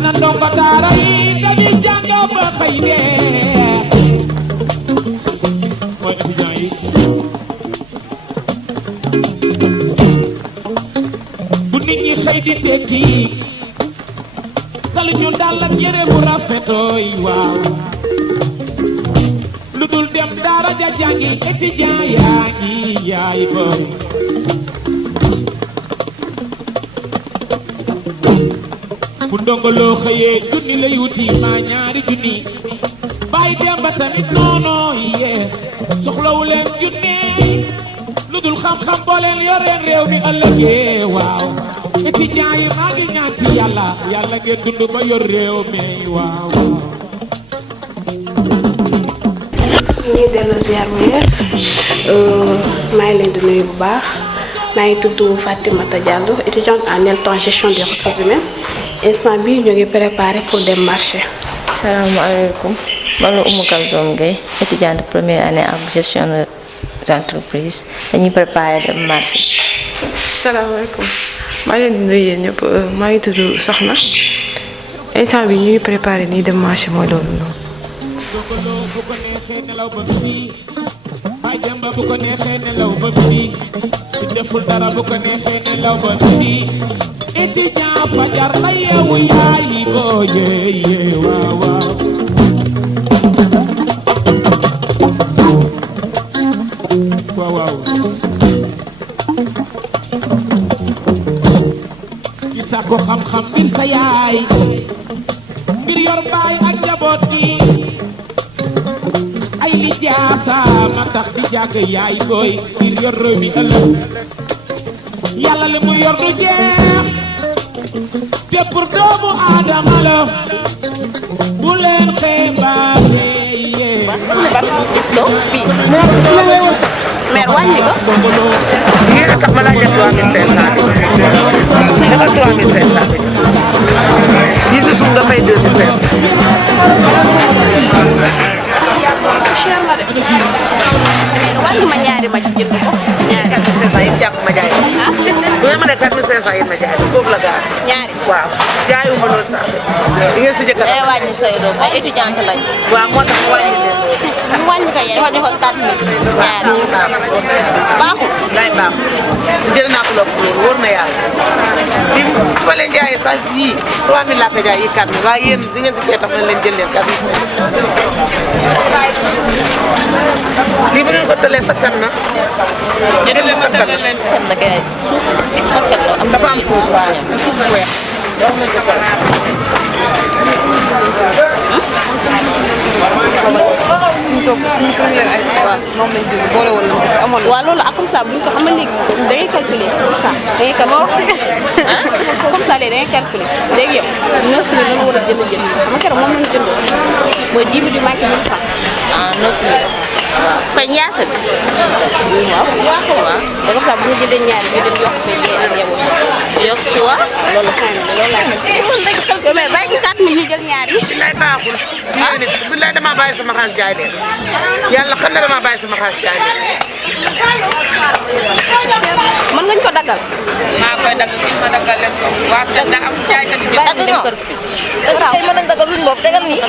ana ndongo daara yi dañuy jàng ba xëy dee mooy étudiant yi bu nit ñi xëy di tekki salu ñu dal ak yére bu rafetooy waaw lu dul dem daara ja jàngi étudiant yaa ngi yaay boy bu ndongoloo xëyee junni lay wuti maa ñaari junni bàyyi dem ba tamit noono yee soxlawu leen junni lu dul xam-xam boo leen yoreen réew mi ëllëgee waaw étudiant yi maa ngi ñaan ci yàlla yàlla ngeen dund ba yor réew mi waaw ñuy dellu ziar bu wér maa ngi leen di nuyu bu baax maa ngi tudd Fatimata Diallo étudiante en L3 gestion des ressources humaines instant bi ñu ngi préparé pour dem marché. salaamaaleykum man la Oumou Kaldoum Gueye étudiante première année en gestion d'entreprise dañuy préparé dem marché. salaamaaleykum maa ngi leen di nuyu yéen ñëpp maa ngi tudd Soxna instant bi ñu ngi préparé nii dem marché mooy loolu noonu. bay demba bu ko neexee nelaw ba midi su deful dara bu ko neexee nelaw ba midi étudiant fajar la yeewu yaay boo yee waaw waaw waaw waaw ci sàkku xam-xam ngir sa yaay ngir yor baay ak njaboot gi ay li jaasa ma tax di jàng yaay booy ngir yor réew mi ëllëg yàlla li mu yor du jeex te pour doomu aadama la bu leen xeebaatee yee. mère wàññi ko. ngeen tax ma laaj def 3500 defal 3500 yi si suuf nga fay 2500. cher na de. wàññi ma ñaari ma ci jënd ko. ñaari 4500 yi jàpp ma jaay. ah. bu ngeen ma ne 4500 yi ma jaay foofu la gaar. ñaari. waaw jaayuma loolu sax di ngeen si jëkkër. day wàññi say doom ay étudiante lañ. waaw moo tax mu wàññi leen loolu. ñu wàññi ko yéen. dafa defoon 4000 ñaari. baaxul. day baax jël naa ko loolu wóor na yàlla di su ma leen jaayee sax yii 3000 laa ko jaay yii 4000 waaye yéen di ngeen si cee tax na leen jël leen 4000 lii bu ngeen ko tëlee sakkan na jëlee leen sakkan na kon nag ay suuf sakkat la am dafa am suuf waaw suuf bu weex waaw loolu ak comme ça bu ñu ko xam nga léegi da ngay calculer comme ça da ngay calculer comme ça léegi da ngay calculer léegi yow 9000 la ñu war a jënd xam nga keroog moom la ñu jëndoo mooy 10 000 yu manqué 1000 francs. ah 9000. kon ñaata bi. waaw waaw waaw. ba comme ça bu ñu jëndee ñaari ñu dem yokk fee yéen yemoo. yokk ci waa. loolu 5000 loolu laa calculé. mais bàyyi ko 4000 ñu jël ñaari. billaay baaxul jigéen it billaay damaa bàyyi sama xaalis jaay leen yàlla xam na damaa bàyyi sama xaalis jaay leen mën nga ñu ko daggal. maa koy dagg kii ma daggal leen ko waa Sène daa am jaaykat yi. bàyyi dem kër waaw tey mën nañu daggal luñ bopp tegal nii.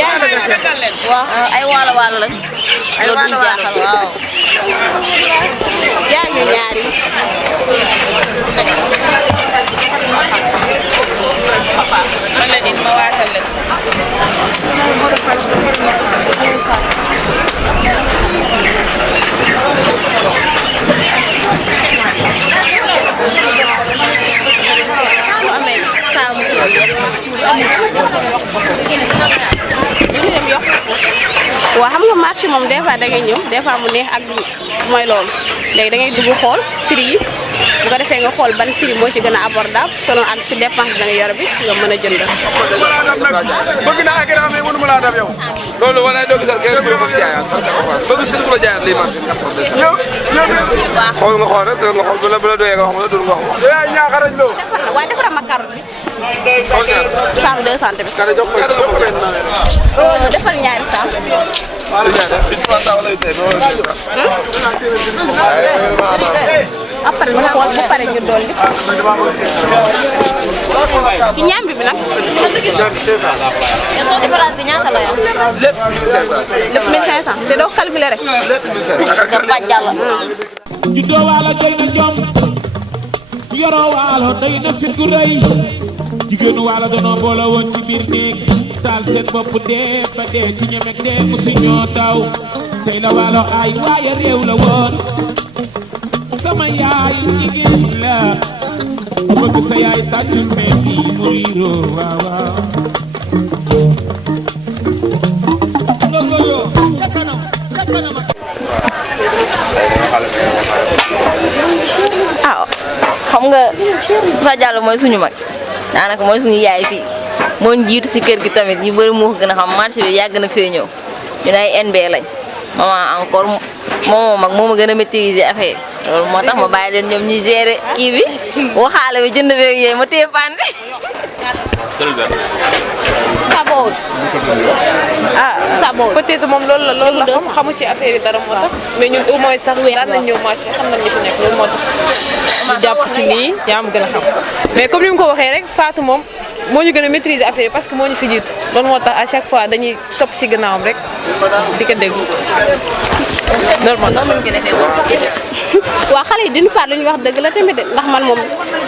jaay ma daggal leen. waaw ay waalo waalo lañ. ay waalo waalo jaaxal waaw. jaay ñu ñaari. man la nit ma waatal leen. bu amee saamu kii waaw xam nga marché moom des fois da ngay ñëw des fois mu neex ak mooy loolu léegi da ngay dugg xool prix yi bu ko defee nga xool ban prix moo ci gën a abordable selon ak si dépense bi da nga yor bi nga mën a jënd. bëgg naa ak mais mënu ma laa dab yow. loolu wala doo gisal kenn du ko jaayaat. bëgg si du ko jaayaat lii man. yow yow xool nga xool rek nga xool bu la doyee nga wax ma dul nga wax. yow yaa ñaaxarañ loo. waaye defaral ma carotte bi. saam 200 bi. kare jox ko benn defal ñaari saam. après ñu xool bu pare ñu dolli. ci ñaambi bi nag. yow soo différence bi ñaata la yow. lépp 1500. lépp 1500 te doo calculer rek. lépp 1500. nga pàjjal. juddoo waalo doy na jom yoroo waalo doy na fit gu rëy jigéenu waalo danoo boole woon ci biir néeg taal seen bopp dee ba dee ci ñemek dee musu ñoo daw tey la waalo ay waaye réew la woon sama yaay jigéen la bëgg sa yaay tàccul mais fii mu riiroo waaw waaw ah xam nga Fatou Diallo mooy suñu mag daanaka mooy suñu yaay fii moo ñu jiitu si kër gi tamit ñu bëri moo ko gën a xam marché bi yàgg na fee ñëw ñun ay NB lañ maman encore moom mag moo ma gën a maîtriser affaire loolu moo tax ma bàyyi leen ñoom ñuy gérer kii bi waxaale bi jënd beeg yooyu ma téye paan bi. Saboo. ah Saboo. peut-être moom loolu la loolu la xam xamu ci affaire yi dara moo tax mais ñun au moins sax daan nañ ñëw marché xam nañ ñu fi nekk loolu moo tax ñu jàpp ci nii yaa ma gën a xam mais comme ni mu ko waxee rek Fatou moom moo ñu gën a maîtriser affaire yi parce que moo ñu fi jiitu loolu moo tax à chaque fois dañuy topp ci gannaawam rek di ko déglu normal noonu lañ ko defee waaw xale yi d'une part lu ñuy wax dëgg la tamit de ndax man moom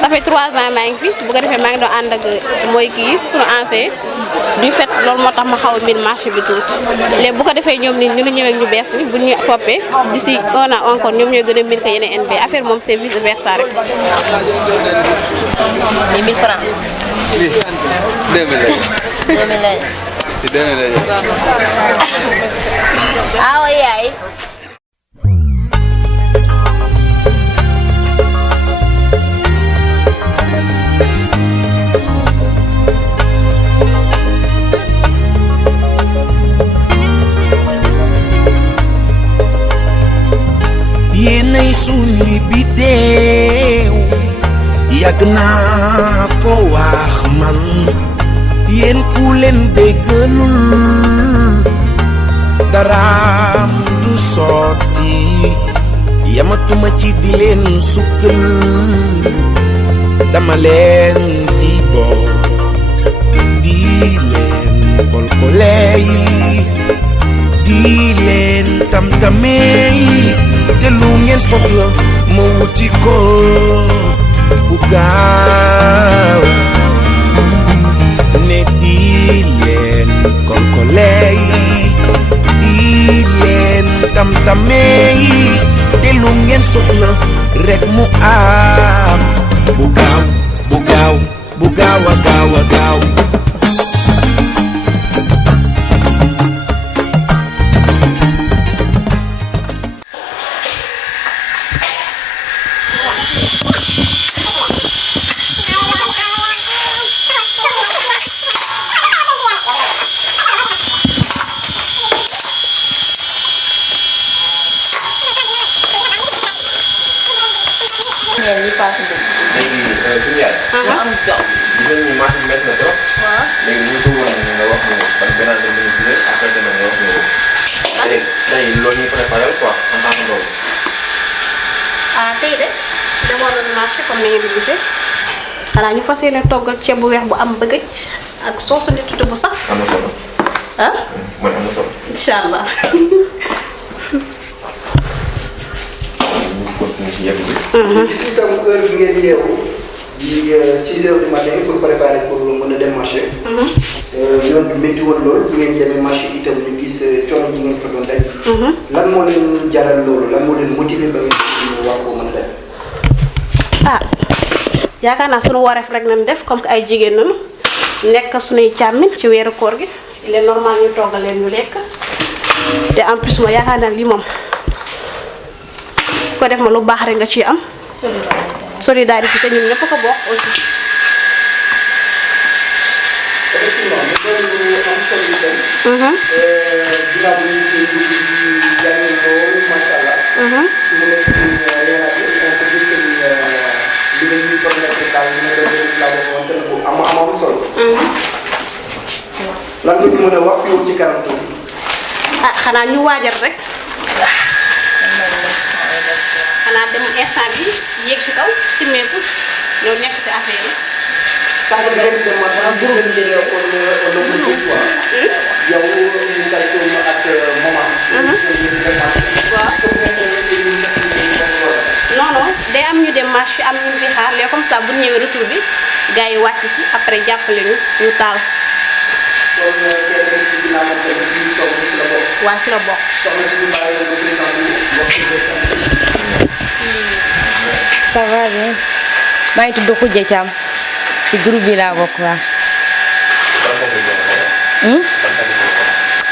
ça fait 3 ans maa ngi fi bu ko defee maa ngi doon ànd ak mooy kii suñu ancien du fait loolu moo tax ma xaw a miin marché bi tuuti léegi bu ko defee ñoom ni ñu ñëwee ñu bees ni bu ñu toppee d'ici 1 an encore ñoom ñooy gën a miin ko yeneen NB affaire moom c'est vice versa rek. ni 1000 francs. lii 2000 la. 2000 la. ci 2000 la. ah yaay. yéenay suñuy biddeew yàgg naa ko wax man yéen ku leen déggalul daraam du sotti yamatuma ci di leen sukkal dama leen di boo di leen kolkoleey di leen tamtameey te lu ngeen soxla ma wuti ko bu gaaw ne di leen kolkoleey di leen tamtameey te lu ngeen soxla rek mu am bu gaaw bu gaaw bu gaaw a gaaw a gaaw ñi paase dëgg. léegi suñu yaay. ñu am jom. gis nañu marché bi métti na trop. waaw léegi ñu bëggoon nga wax ñu ban beneen dem nañu tuddee après demain nga wax ñu ko. tey loolu ñu préparé quoi en tant que ndaw. ah tey de demoon nañu marché comme ni ngeen di gisee xanaa ñu fas yéene toggal ceeb bu weex bu am bëggëj ak soosu nit tuuti bu saf. am na solo. ah man am na solo. incha allah. ñu continuer ci yegg bi. si tam heure bi ngeen yeewu di 6 heures du matin pour préparer pour mën a dem marché. yoon bi métti woon lool bu ngeen demee marché itam ñu gis coono yi ngeen fa doon daj. lan moo leen jaral loolu lan moo leen motiver ba ngeen war koo mën a def. ah yaakaar naa sunu wareef rek nañ def comme que ay jigéen nañu nekk sunuy càmmin ci weeru koor gi il est normal ñu toggal leen ñu lekk te en plus ma yaakaar naa lii moom ko def ma lu baax rek nga ciy am. solidarité te ñun ñëpp ko bokk aussi. effectivement ñu doon lu am solo itam. ginnaaw bi ñu ngi koy dugg di jàng loolu macha allah. su ma nekk nii leeraat yi on peut dire que ni li ngeen ñu promettre daal dina doon résultat boo xamante ne bu am solo. lan nga ñu mën a wax yow ci kanam tuuti. ah xanaa ñu waajal rek. xanaa dem instant bi yéeg ci kaw simmeeku ñëw nekk ci affaire yi saa yu ngeen dem marché groupe bi ngeen on le groupe quoi. yow ñu calcul ma ak maman. waaw. non non day am ñu dem marché am ñu fi xaar léegi comme ça bu ñu ñëwee retour bi gars yi wàcc si après jàppale ñu taal. kon kenn ci ginnaaw moom tamit ñu toog ci la bokk. waa si la bokk. soxna si ñu bàyyi la président bi wax ça va bien maa ngi tudd Khoudia Thiam ci groupe bi laa bokk waaw.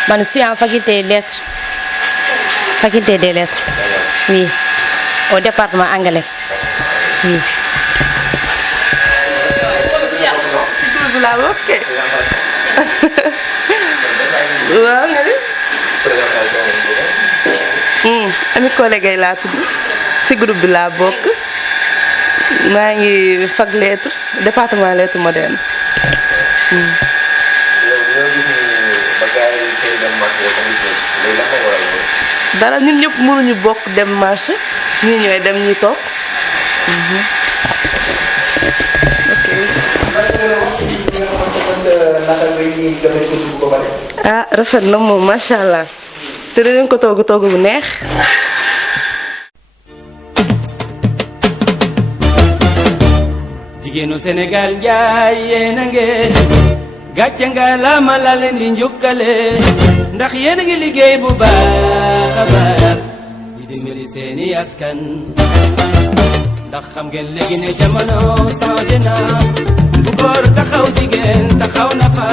man je suis en faculté lettres faculté des lettres oui au département anglais oui. si groupe bi laa bokk waaw nga ni Ami collègue yi laa tudd si groupe bi laa bokk maa ngi fac lettres département lettres modernes. dara ñun ñëpp mënuñu bokk dem marché ñii ñooy dem ñi toog. ok. ah rafet na moom macha allah te dinañ ko togg togg bu neex. jigéenu Sénégal njaay yéen a ngeen gàcce nga laama la leen di njukkale ndax yéen a ngi liggéey bu baax a baax di dimbali seeni askan ndax xam ngeen léegi ne jamono changé na fu góor taxaw jigéen taxaw na fa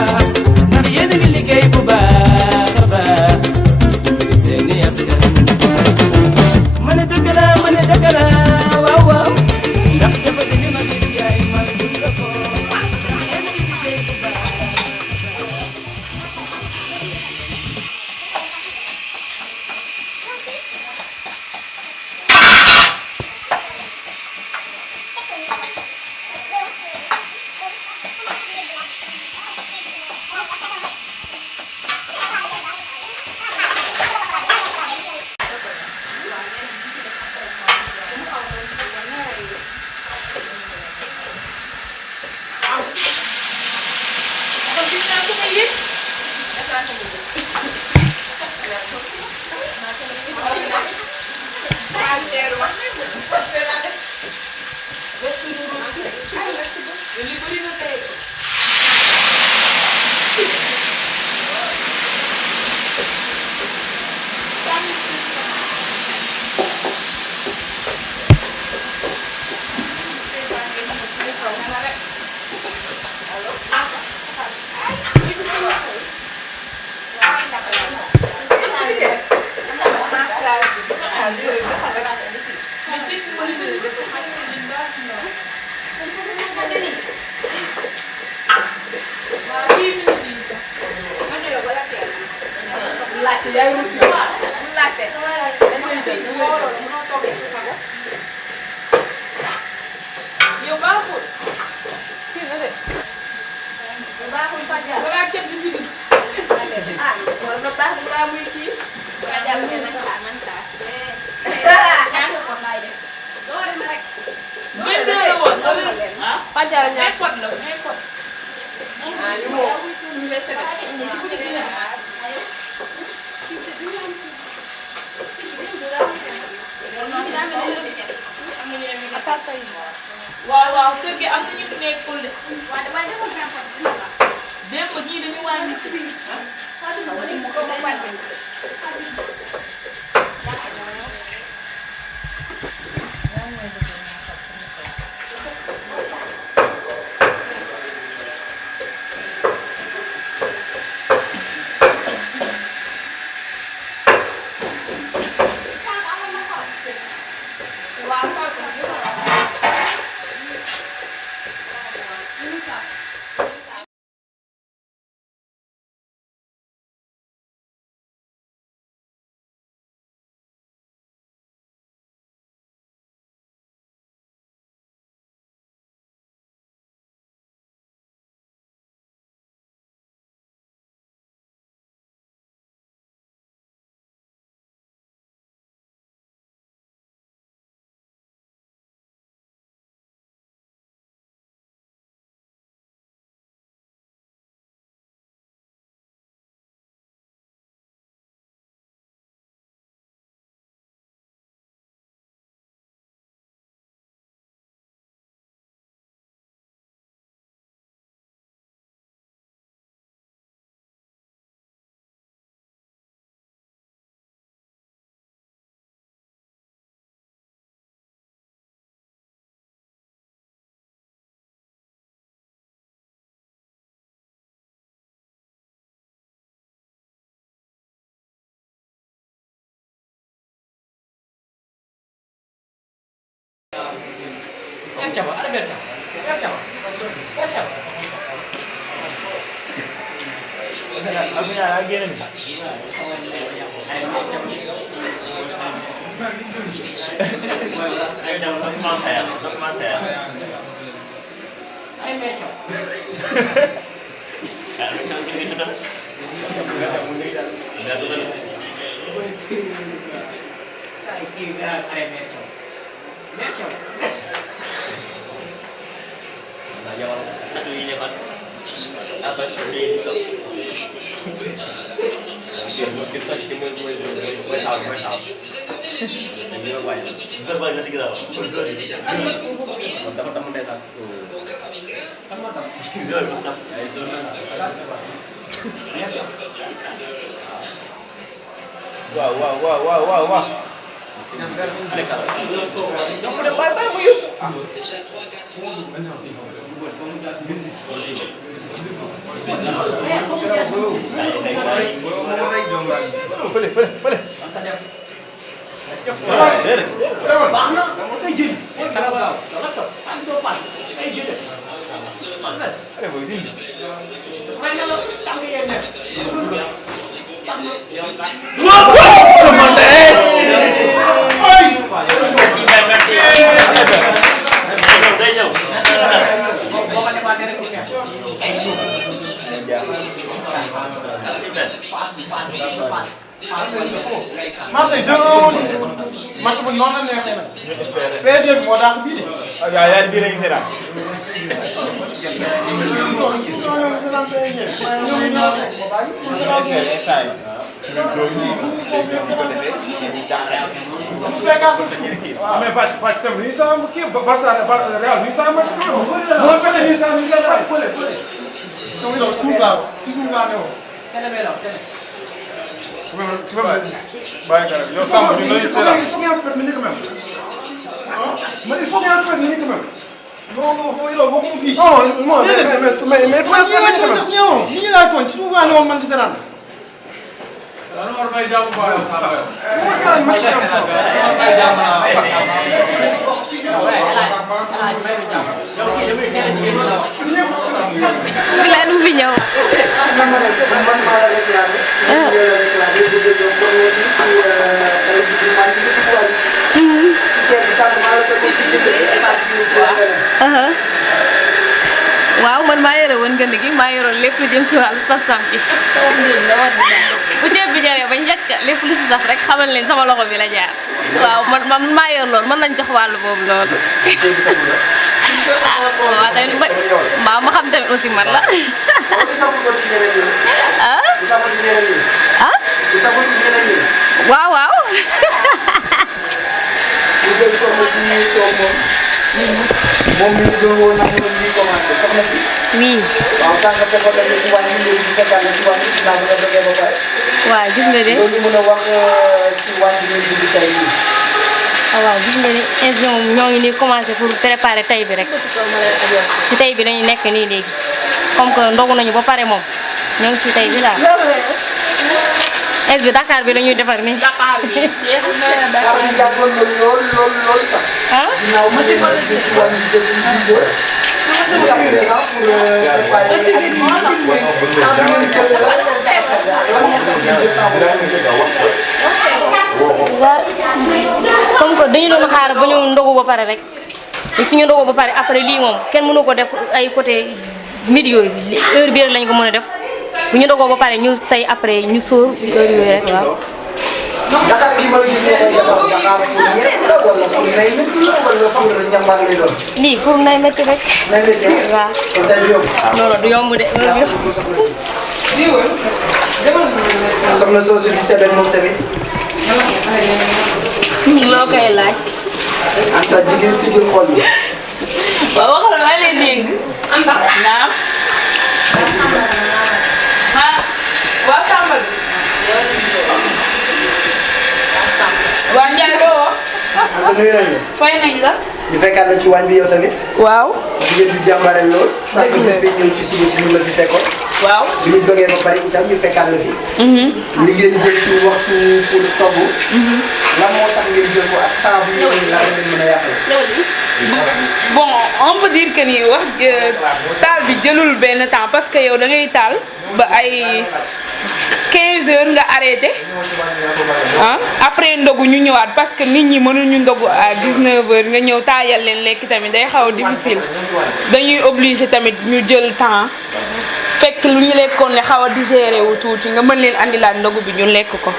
ndax yéen a ngi liggéey bu baax a baax di dimbali seeni askan ma ne dëgg la ma ne dëgg la waaw waaw ndax dafa di li ma gis yaay ma dund ko ndax yéen a ngi liggéey bu baax. waaw waaw kër gi am na ñu fi nekkul de. waaw damay defal 20 fois. démb ñii dañu wàññi si. Wow. Masih dong. Masih pun nona nih. PSG mau dah kebiri. Ya di ring sera. Mais pas tam ni sama ki Barça Real ni sama ki. Mo fele ni sama fele. Sumi lo suga, si suga ne o. Tele melo, tele. Baik kan. Yo sama ni lay sera. Il faut bien faire minute quand même. Mais il faut bien faire minute quand même. Non, sama ilo waxuma fi. Non, mais faut bien faire minute quand même. Ni la ton, ci suga ne o man ci seran. Ano war bay jamu ba yo sama yo. Mo seran ma ci jam sa. Bay jamu na. Gila du fi ñëw. Waaw man maa yore woon gën gi maa yoroon lépp lu jëm si wàllu saf-saf bi bu ceeb bi ñoree ba njëkk lépp lu si saf rek xamal leen sama loxo bi la jaar waaw man maa yor loolu mën nañ jox wàllu boobu loolu waaw tamit mbaa ma xam tamit aussi man la waaw moom mi ngi doon woon nag moom mi commencé soxna si. oui. waaw sànq fekkoon nañu ci wàññi léegi bu fekkaat na ci wàññi dinaa mën a dogee ba pare. waaw gis nga de. loolu mën a wax ci wàññi léegi bi tey nii. waaw gis nga ni émission ñoo ngi nii commencé pour préparer tey bi rek si tey bi lañu nekk nii léegi comme que ndogu nañu ba pare moom ñoo ngi si tey bi daal. es bi Dakar bi la ñuy defar nii. Dakar bi Dakar bi jàppoon na lool sax. ah. ginnaaw ma dem ci wàññi depuis 10 heures. jusqu'à présent pour comme que dañu doon xaar ba ñu ndogu ba pare rek suñu ndogu ba pare après lii moom kenn mënu ko def ay côté midi yooyu heure bii rek lañ ko mën a def bu ñu ndogoo ba pare ñu tey après ñu sóor heure yooyu rek waaw. Dakar gi ma la gis nga koy defar Dakar pour ñeent la wala pour nay métti la wala pour ñambaar lay doon. lii pour nay métti rek. nay métti waaw. kon tey du yomb. non non du yomb de. soxna soosu di sebet moom tamit. loo koy laaj. Anta jigéen sigil xol yi. waaw waxal laa lay dégg. Anta naam. ah waa Samba bi. waa Ndiaye doo. Anta nuyu nañu. fay nañ la. ñu fekkaat la ci waañ bi yow tamit. waaw. jigéen bi jàmbaare lool. sànq ñu fi ñëw ci suba si ñu la fi fekkoon. waaw bi ñu dogee ba pare itam ñu fekkaat la fi. li ngeen jël ci waxtu pour togg. lan moo tax ngeen jël ko ak temps bi ngeen la leen mën a yàqal. bon on peut dire que ni wax taal bi jëlul benn temps parce que yow da ngay taal ba ay 15 heures nga arrêté ah après ndogu ñu ñëwaat parce que nit ñi mënuñu ndogu à 19 heures nga ñëw taayal leen lekk tamit day xaw a difficile dañuy obligé tamit ñu jël temps fekk lu ñu lekkoon ne xaw a digéré wu tuuti nga mën leen andilaat ndogu bi ñu lekk ko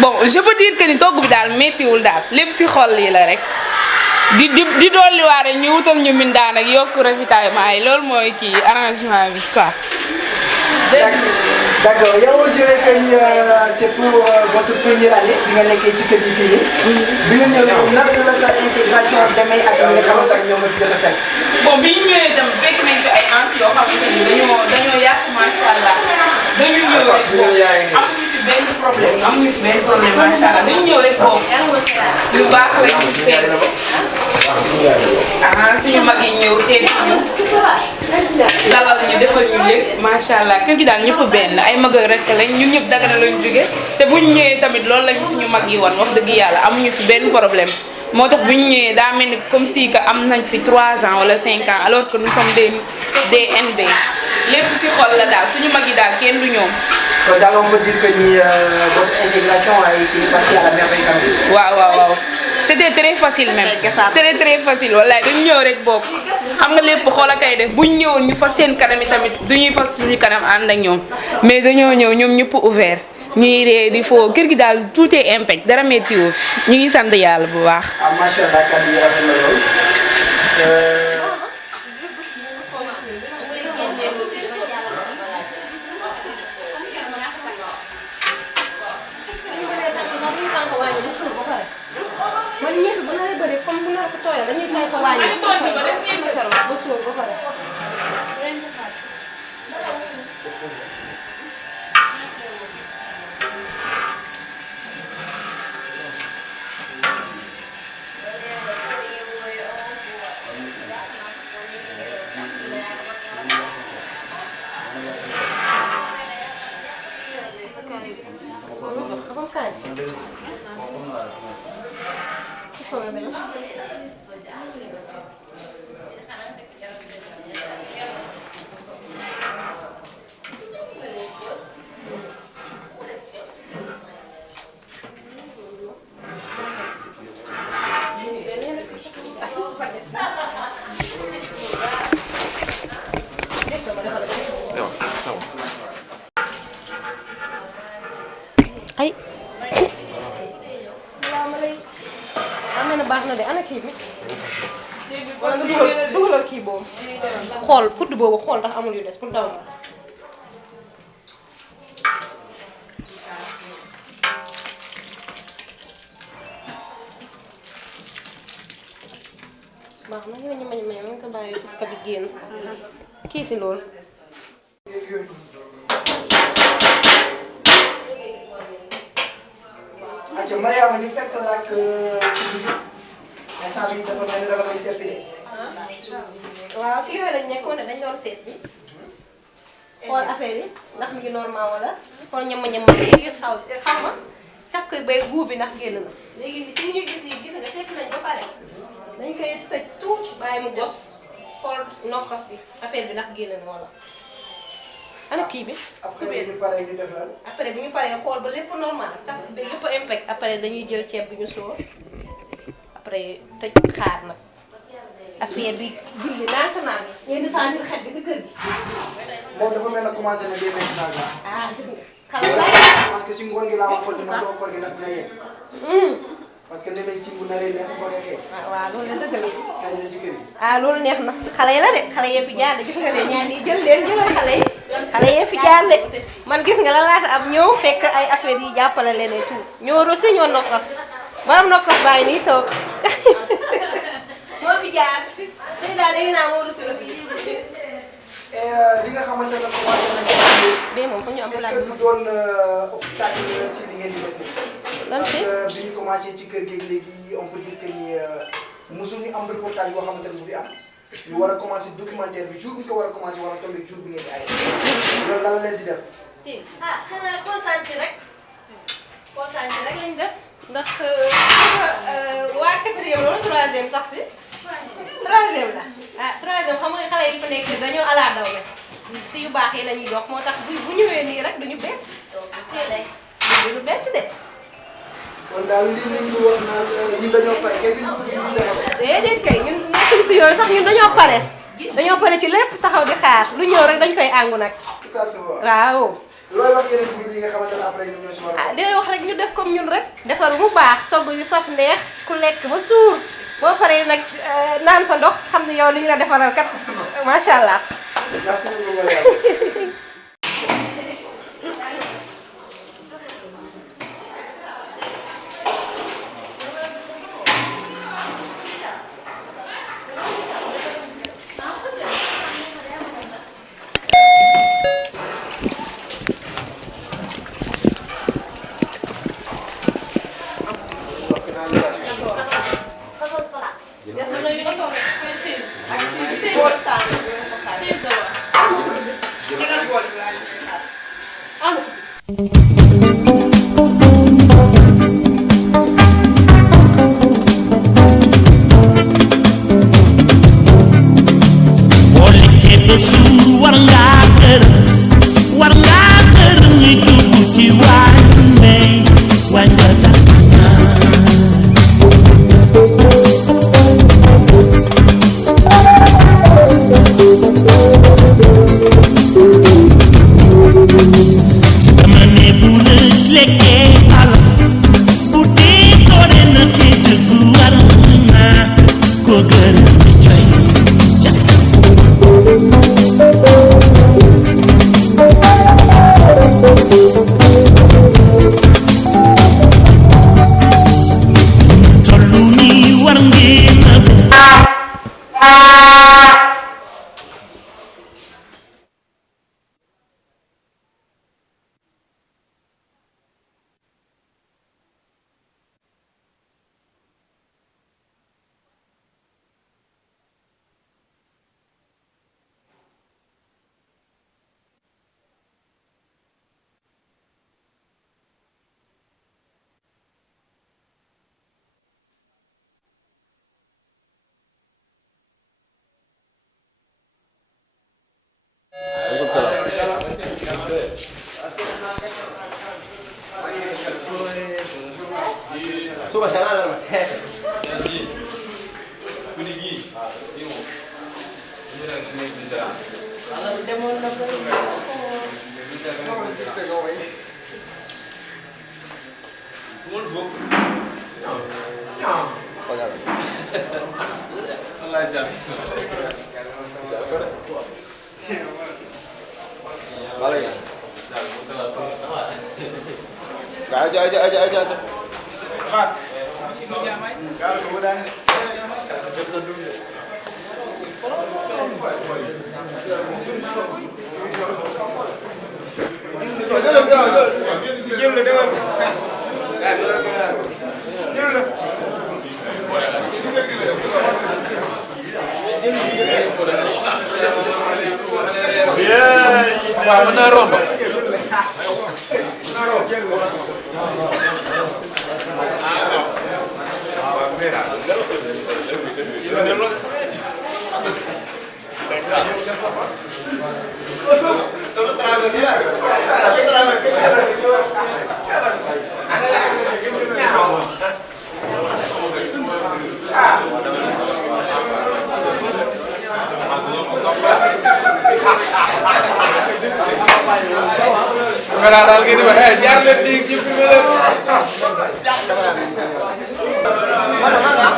bon je peux dire que ni togg bi daal méttiwul daal lépp si xol yi la rek di dolliwaare ñu wutal ñu mindaan ak yokk ravitaillement yi loolu mooy kii arrangement bi quoi. D'accord yow on dirait que c'est pour votre première année bi nga nekkee ci kër gi fii nii. bi nga ñëwee nan la sa intégration demee ak ñi nga xamante ne ñoom nga fi jot a fekk. bon bi ñu ñëwee itam fekk nañ fi ay ans yoo xamante ni dañoo yàq macha allah dañu ñëw rek boobu amuñu fi benn problème macha allah dañu ñëw rek boobu lu baax lañ fi fekk suñu mag yi ñëw teel ñu dalal ñu defal ñu lépp macha allah kër gi daal ñëpp benn ay mag rek lañ ñun ñëpp Dagana lañ jóge te buñ ñëwee tamit loolu lañu suñu mag yi wan wax dëgg yàlla amuñu fi benn problème moo tax bu ñu ñëwee daa mel ni comme si que am nañ fi 3 ans wala 5 ans alors que nous sommes des NB lépp si xol la daal suñu mag yi daal kenn du ñoom. kon daal on peut dire que ni votre intégration a été passée à la merveille quand même. waaw c'était très facile même très facile wallaay dañu ñëw rek bokk xam nga lépp xool a kay def buñ ñëwoon ñu fas seen kanam yi tamit duñuy fas suñu kanam ànd ak ñoom mais dañoo ñëw ñoom ñëpp ouvert ñuy ree di foo kër gi daal tout est impec dara métti wu ñu ngi sant yàlla bu baax. macha allah kàddu yi rafet na lool. ay am na baax na de ana kii bi wala nga dugalal kii boobu xool kudd boobu xool ndax amul yu des pour daw baax na ñu mañ nga ko bàyyi suuf ka bi génn kii si loolu acca Mariama ñu fekk la ak ci biir instant bi dafa mel ni dama koy seppi de. waaw si yooyu lañ nekkoon ne dañ doon seet bi xool affaire yi ndax mi ngi normal wala xool ñama yi saw xam nga caf koy bay guub bi ndax génn na léegi ni ci ñuy gis nii gis nga seet nañ ba pare dañ koy tëj tuuti bàyyi mu gos xool nokkos bi affaire bi ndax génn na wala ana kii bi. après bi ñu paree ñu def lan. après bi ñu paree xool ba lépp normal caf bi yëpp impact après dañuy jël ceeb bi ñu sóor après tëj xaar nag affaire bi julli naan ngeen di saa ñu xet bi si kër gi. moom dafa mel ne commencé na day métti naa ah gis nga xale la parce que si ngoon gi laa waxoon ne man sama koor gi nag dina yegg. parce que nee nañ ci bu naree neex bu ko nekkee. waaw loolu la dëgg la. xëy na ci kër gi. ah loolu neex na xale yi la de xale yee fi jaar de gis nga de ñaan yi jël leen jëlal xale yi xale yee fi jaar de man gis nga lan laa sa am ñëw fekk ay affaire yi jàppale leen et tout ñoo rosi ñoo nokkos maanaam nokkos bàyyi nii toog moo fi jaar sëy daal dégg naa moo rosi li nga xamante ne commencé nañ ko. bee moom fa ñu am est-ce que du doon obstacle si li ngeen di def nii. lan si parce que bi ñu commencé ci kër gi léegi on peut dire que ni mosuñu am reportage boo xamante ne bu fi am ñu war a commencé documentaire bi jour bi ñu ko war a commencé war a tombé jour bi ngeen di ay. leen di def. ah xanaa kontaan ci rek lañ def ndax waa 4e wala 3e sax si 3e la ah 3e xam nga xale yi fa nekk dañoo ala daw rek si yu baax yi la ñuy dox moo tax bu ñëwee nii rek duñu bett duñu bett de. kon daal lii nañ ñu wax naan ñun dañoo pare kenn duñu ko ñu defal. déedéet kay ñun nekkul si yooyu sax ñun dañoo pare ci lépp taxaw di xaar lu ñëw rek dañ koy àngu nag. ça se voit. waaw. looy wax yeneen produit yi nga xamante ne après ñun ñoo ci war a. ah dina wax rek ñu def comme ñun rek defar bu baax togg yu saf neex ku lekk ba suur boo paree nag naan sa ndox xam ne yow li ñu la defaral kat macha allah. merci beaucoup. Suba sana la aja. Benar romba. Meral gini bah, jangan letih gitu meral. Mana?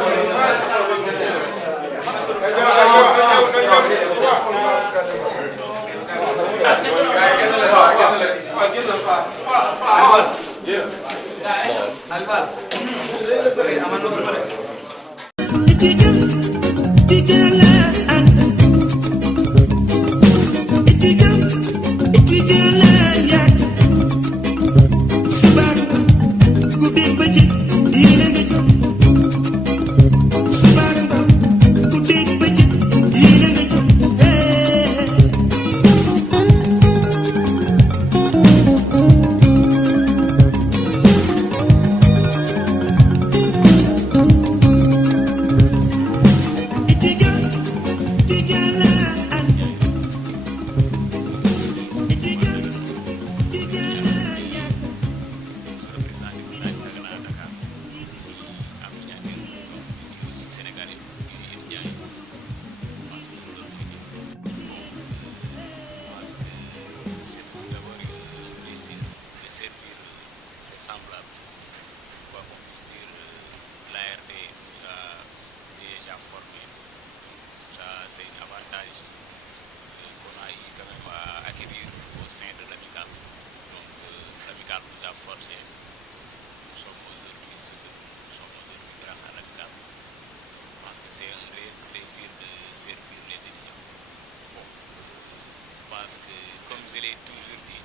l'ai toujours dit,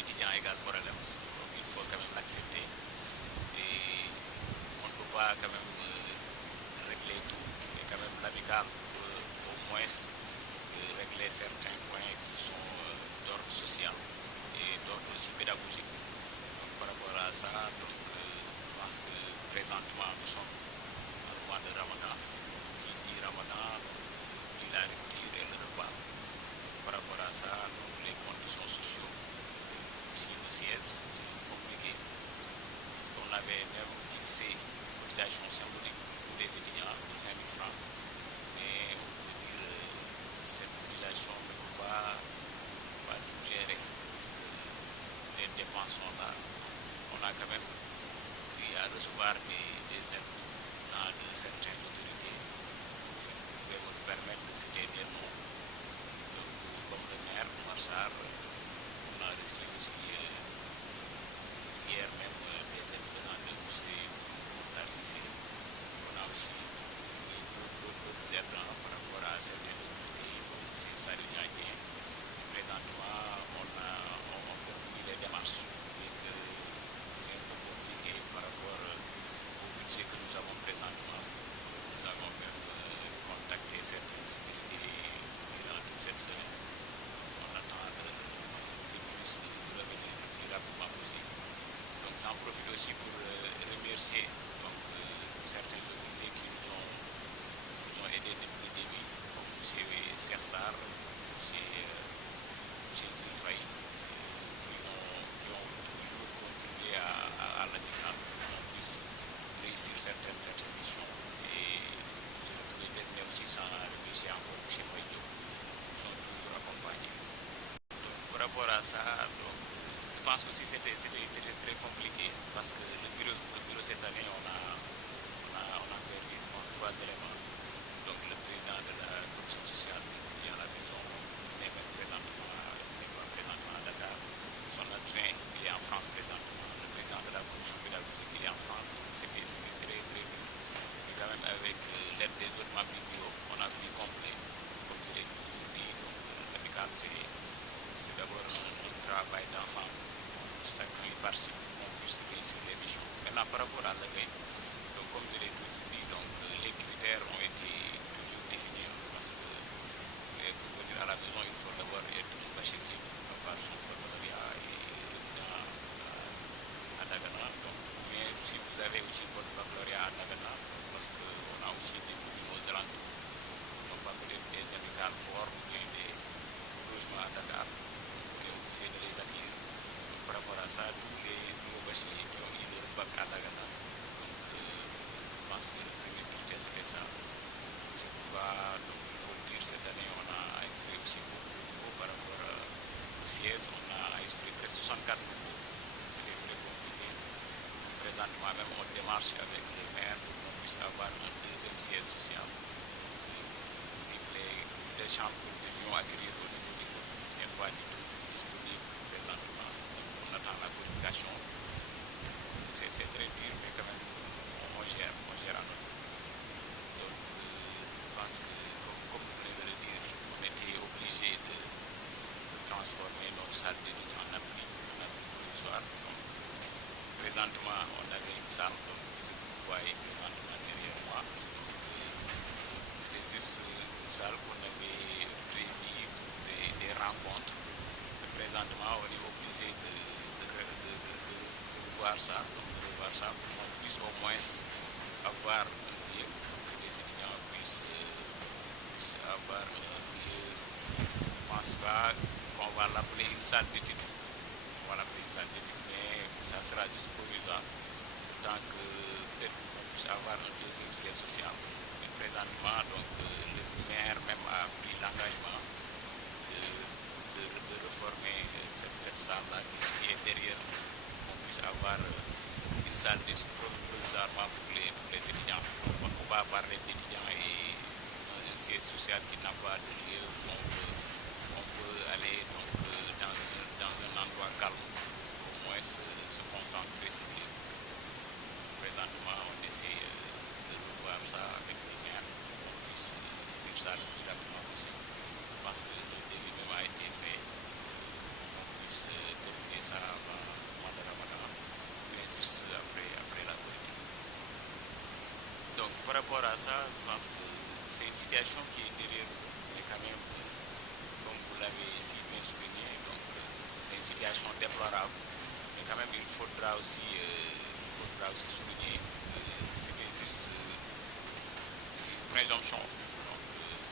étudiant égale problème. Donc il faut quand même l'accepter. Et on ne peut pas quand même régler tout. Et quand même l'amicale peut au moins régler certains points qui sont d'ordre social et d'ordre aussi pédagogique. Donc par rapport à ça, donc, je pense que présentement nous sommes dans le mois de Ramadan. Qui dit Ramadan, dit la rupture et le repas. Par rapport à ça, donc, les conditions sociaux ici au siège sont compliquées. Parce qu'on avait même fixé une cotisation symbolique pour les étudiants de 5 000 francs. Mais on peut dire cette cotisation ne peut pas tout gérer. Parce que les dépenses sont là. On a quand même eu à recevoir des aides de certaines autorités. Si vous pouvez me permettre de citer des noms, donc, comme le maire Massar, on a reçu aussi hier même des aides venant de M. Mokhtar Cissé. On a aussi eu d'autres aides par rapport à certaines autorités, comme M. Salou Niadien. Présentement, on continue les démarches. C'est un peu compliqué par rapport au budget que nous avons présentement. Nous avons même contacté certaines autorités durant toute cette semaine. On attend qu'ils puissent nous revenir le plus rapidement possible. Donc j'en profite aussi pour remercier donc, certaines autorités qui nous ont aidés depuis le début, comme M. Sersar, M. Zilfaï, qui ont toujours contribué à l'amicale pour qu'on puisse réussir certaines missions. Et je voudrais terminer aussi sans remercier encore M. Maïdio, qui sont toujours accompagnés. Donc, par rapport à ça, donc, je pense que c'était très, très compliqué parce que le bureau cette année, on a perdu, je pense, 3 éléments. Donc le président de la commission sociale qui est à la maison n'est pas présentement à Dakar. Son adjoint il est en France présentement. Le président de la commission pédagogique il est en France. Donc c'était très très dur. Mais quand même avec l'aide des autres membres du bureau, on a pu complet. Comme je l'ai toujours dit, donc l'amicale c'est d'abord un travail d'ensemble. Chacun y participe pour qu'on puisse réussir les missions. Maintenant par rapport à l'accueil, donc comme je l'ai toujours dit, donc les critères ont été toujours définis parce que pour venir à la maison, il faut d'abord être bachelier, avoir son baccalauréat et résident à Dagana. Donc, bien, si vous avez aussi votre baccalauréat à Dagana, parce qu'on a aussi des communes aux alentours, donc pas peut-être des amicales forts ou bien des logements à Dakar, on est obligé de les acquérir. Donc, par rapport à ça, tous les nouveaux bacheliers qui ont eu leur bac à Dagana, donc je pense que le premier critère c'était ça. C'est pourquoi donc, il faut dire cette année on a instruit aussi beaucoup de nouveaux par rapport au siège. On a instruit presque 64 nouveaux. C'était très compliqué. Présentement même on démarche avec les maires pour qu'on puisse avoir un deuxième siège social. Les chambres que nous devions acquérir au niveau du groupe n'est pas du tout disponible présentement. Donc on attend la communication. C'est très dur mais quand même on gère à notre niveau. Donc, je pense que, comme vous venez de le dire, on était obligé de transformer notre salle d'études en abri provisoire. Donc, présentement, on avait une salle, donc ce que vous voyez présentement derrière moi. C'était juste une salle qu'on avait prévue pour des rencontres. Mais présentement, on est obligé de revoir ça, pour qu'on puisse au moins avoir un lieu que les étudiants puissent avoir un lieu. Je ne pense pas qu'on va l'appeler une salle d'études. On va l'appeler une salle d'études, mais ça sera juste provisoire. Tant que peut-être qu'on puisse avoir un deuxième siège social. Mais présentement, donc, le maire même a pris l'engagement de reformer cette salle-là qui est derrière nous. Qu'on puisse avoir une salle d'études provisoirement pour les étudiants. On ne peut pas parler d'étudiants et un siège social qui n'a pas de lieu. On peut aller donc, dans un endroit calme pour au moins se concentrer sur les présentement on essaie de revoir ça avec le maire pour qu'on puisse finir ça le plus rapidement possible. Je pense que le début même a été fait. ça avant le mois de Ramadan, mais juste après la Korité. Donc par rapport à ça, je pense que c'est une situation qui est derrière nous, mais quand même, comme vous l'avez si bien souligné, donc c'est une situation déplorable, mais quand même il faudra aussi souligner que c'était juste une présomption. Donc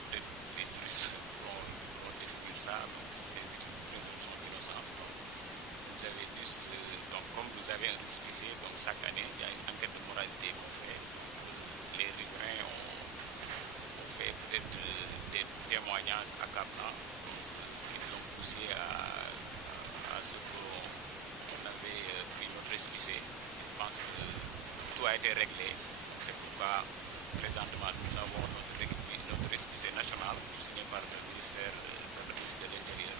peut-être les juristes vont définir ça, donc c'est une présomption d'innocence. Vous avez juste, donc comme vous avez anticipé, donc chaque année il y a une enquête de moralité qu'on fait. Les riverains ont fait peut-être des témoignages accablants qui nous ont poussé à ce qu'on avait pris notre récépissé. Je pense que tout a été réglé. C'est pourquoi présentement nous avons notre récépissé national signé par le ministre de l'Intérieur.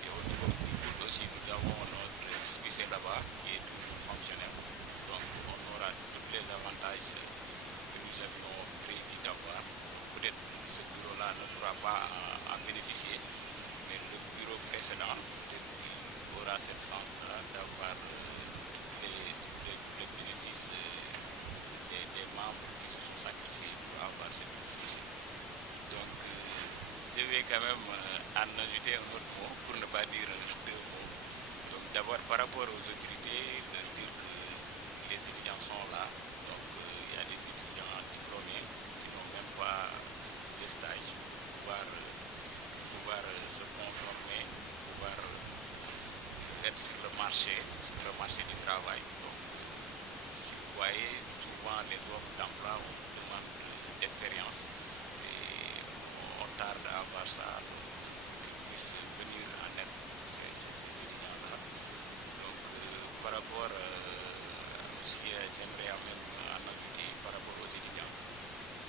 Et au niveau du groupe aussi, nous avons notre récépissé là-bas qui est toujours fonctionnel. Donc on aura tous les avantages que nous avions prévu d'avoir. Peut-être ce bureau-là ne pourra pas en bénéficier, mais le bureau précédent aura cette chance-là d'avoir les bénéfices des membres qui se sont sacrifiés pour avoir cette discussion. Donc, je vais quand même en ajouter un autre mot pour ne pas dire deux mots. Donc, d'abord, par rapport aux autorités, de dire que les étudiants sont là. Donc, il y a des étudiants diplômés qui n'ont même pas de stage pour pouvoir se conformer, pouvoir être sur le marché du travail. Donc, si vous voyez, souvent les offres d'emploi, on demande d'expérience et on tarde à avoir ça, qu'ils puissent venir en aide, ces étudiants-là. Donc, par rapport aussi, j'aimerais même en ajouter par rapport aux étudiants,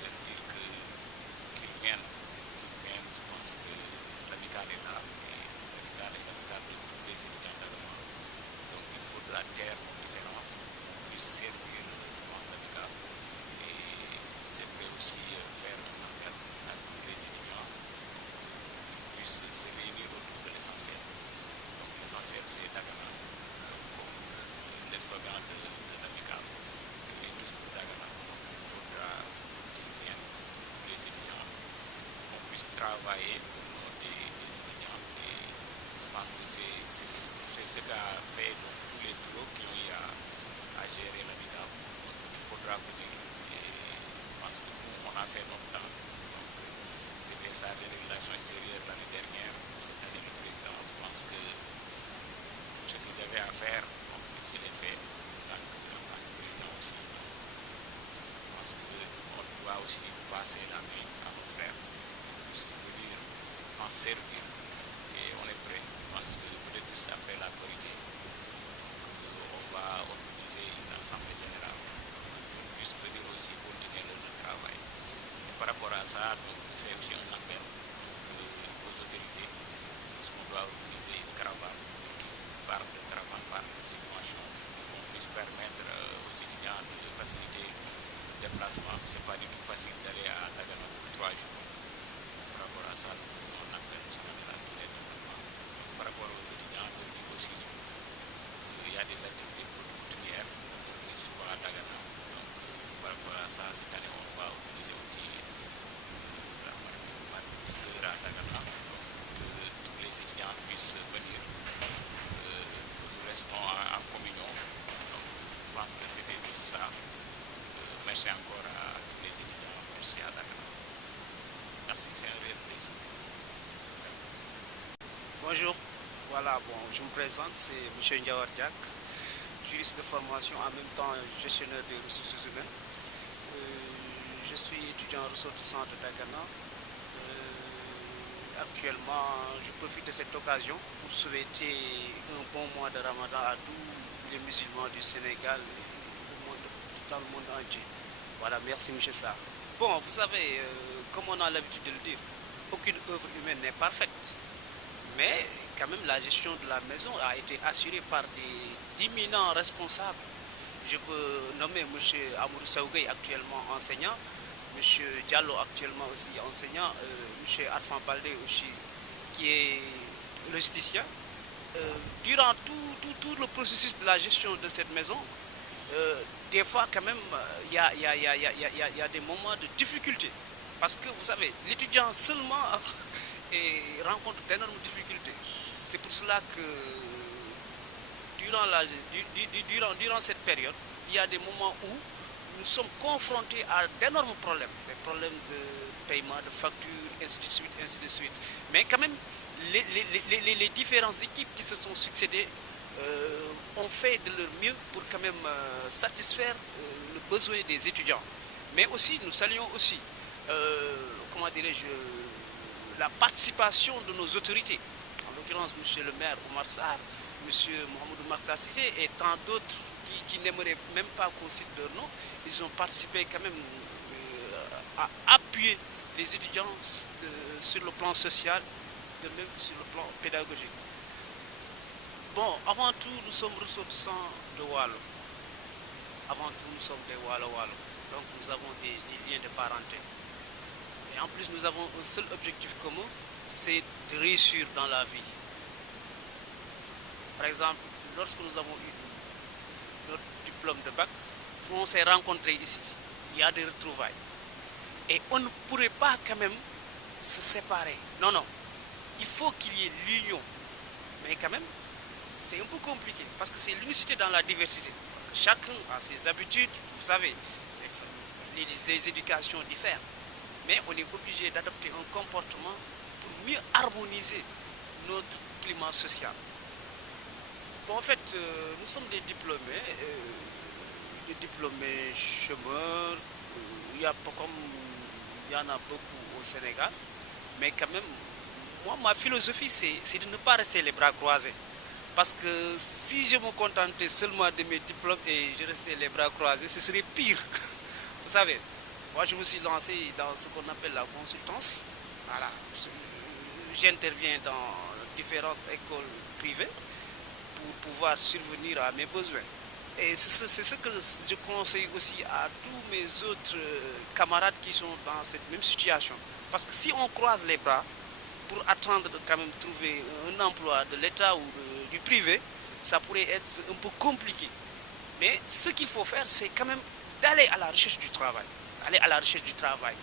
de dire qu'ils viennent. Je pense que l'amicale est là, et l'amicale est l'amicale de tous les étudiants d'Arama. Donc il faudra taire nos différences pour puisse servir l'amicale. Et j'aimerais aussi faire un appel à tous les étudiants qui puissent se réunir autour de l'essentiel. Donc l'essentiel c'est Dagana, comme le slogan de l'amicale. Et tous pour Dagana. Il faudra qu'ils viennent, les étudiants, qu'on puisse travailler au nom des étudiants. Et je pense que c'est ce qu'a fait donc, tous les bureaux qui ont eu à gérer l'habitat. Il faudra venir. Et je pense que nous, on a fait notre temps. Donc, c'était ça des relations extérieures l'année dernière. Cette année, le président, je pense que tout ce qu'ils avaient à faire, donc, je l'ai fait en tant que président aussi. Je pense qu'on doit aussi passer la main à nos frères, venir en servir. Et on est prêt. Je pense que peut-être juste après la Korité, on va organiser une assemblée générale pour qu'on puisse venir aussi continuer le travail. Et par rapport à ça, donc, on fait aussi un appel aux autorités, parce qu'on doit organiser une caravane qui parle de caravane par subvention, pour qu'on puisse permettre aux étudiants de faciliter le déplacement. Ce n'est pas du tout facile d'aller à Dagana pour 3 jours. Par rapport à ça, nous faisons un appel au Sénégal à tous les départements. Par rapport aux étudiants, on dit aussi qu'il y a des activités coutumières, on organise souvent à Dagana. Donc, par rapport à ça, cette année, on va organiser aussi la marque à Dagana, donc, pour que tous les étudiants puissent venir. Nous restons en communion. Donc, je pense que c'était juste ça. Merci encore à tous les étudiants. Merci à Dagana. Merci, c'est un réel plaisir. Bonjour, voilà, bon, je me présente, c'est M. Ndiawar Diak, juriste de formation, en même temps gestionnaire des ressources humaines. Je suis étudiant ressortissant de Dagana. Actuellement, je profite de cette occasion pour souhaiter un bon mois de Ramadan à tous les musulmans du Sénégal et dans le monde entier. Voilà, merci M. Sarr. Bon, vous savez, comme on a l'habitude de le dire, aucune œuvre humaine n'est parfaite. Mais quand même, la gestion de la maison a été assurée par des éminents responsables. Je peux nommer M. Amourou Saougay, actuellement enseignant, M. Diallo, actuellement aussi enseignant, M. Arfan Baldé aussi, qui est logisticien, durant tout le processus de la gestion de cette maison, des fois quand même, il y a des moments de difficulté. Parce que vous savez, l'étudiant seulement rencontre d'énormes difficultés. C'est pour cela que durant cette période, il y a des moments où nous sommes confrontés à d'énormes problèmes. Des problèmes de paiement, de factures, ainsi de suite, ainsi de suite. Mais quand même, les différentes équipes qui se sont succédées ont fait de leur mieux pour quand même satisfaire le besoin des étudiants. Mais aussi, nous saluons aussi, comment dirais-je, la participation de nos autorités, en l'occurrence M. le maire Oumar Sarr, M. Mohamedou Makhtar Cissé et tant d'autres qui n'aimeraient même pas qu'on cite leur nom. Ils ont participé quand même à appuyer les étudiants sur le plan social, de même que sur le plan pédagogique. Bon, avant tout, nous sommes ressortissants de Walo. Avant tout, nous sommes des Walo. Donc nous avons des liens de parenté. Et en plus, nous avons un seul objectif commun, c'est de réussir dans la vie. Par exemple, lorsque nous avons eu notre diplôme de bac, on s'est rencontrés ici. Il y a des retrouvailles. Et on ne pourrait pas quand même se séparer. Non, non. Il faut qu'il y ait l'union. Mais quand même, c'est un peu compliqué. Parce que c'est l'unicité dans la diversité. Parce que chacun a ses habitudes. Vous savez, les éducations diffèrent. Mais on est obligé d'adopter un comportement pour mieux harmoniser notre climat social. Bon, en fait, nous sommes des diplômés chômeurs. Il y en a beaucoup au Sénégal. Mais quand même, moi, ma philosophie, c'est de ne pas rester les bras croisés. Parce que si je me contentais seulement de mes diplômes et je restais les bras croisés, ce serait pire. Vous savez, moi, je me suis lancé dans ce qu'on appelle la consultance. Voilà. J'interviens dans différentes écoles privées pour pouvoir survenir à mes besoins. Et c'est ce que je conseille aussi à tous mes autres camarades qui sont dans cette même situation. Parce que si on croise les bras pour attendre de quand même trouver un emploi de l'État ou du privé, ça pourrait être un peu compliqué. Mais ce qu'il faut faire, c'est quand même d'aller à la recherche du travail. Aller à la recherche du travail.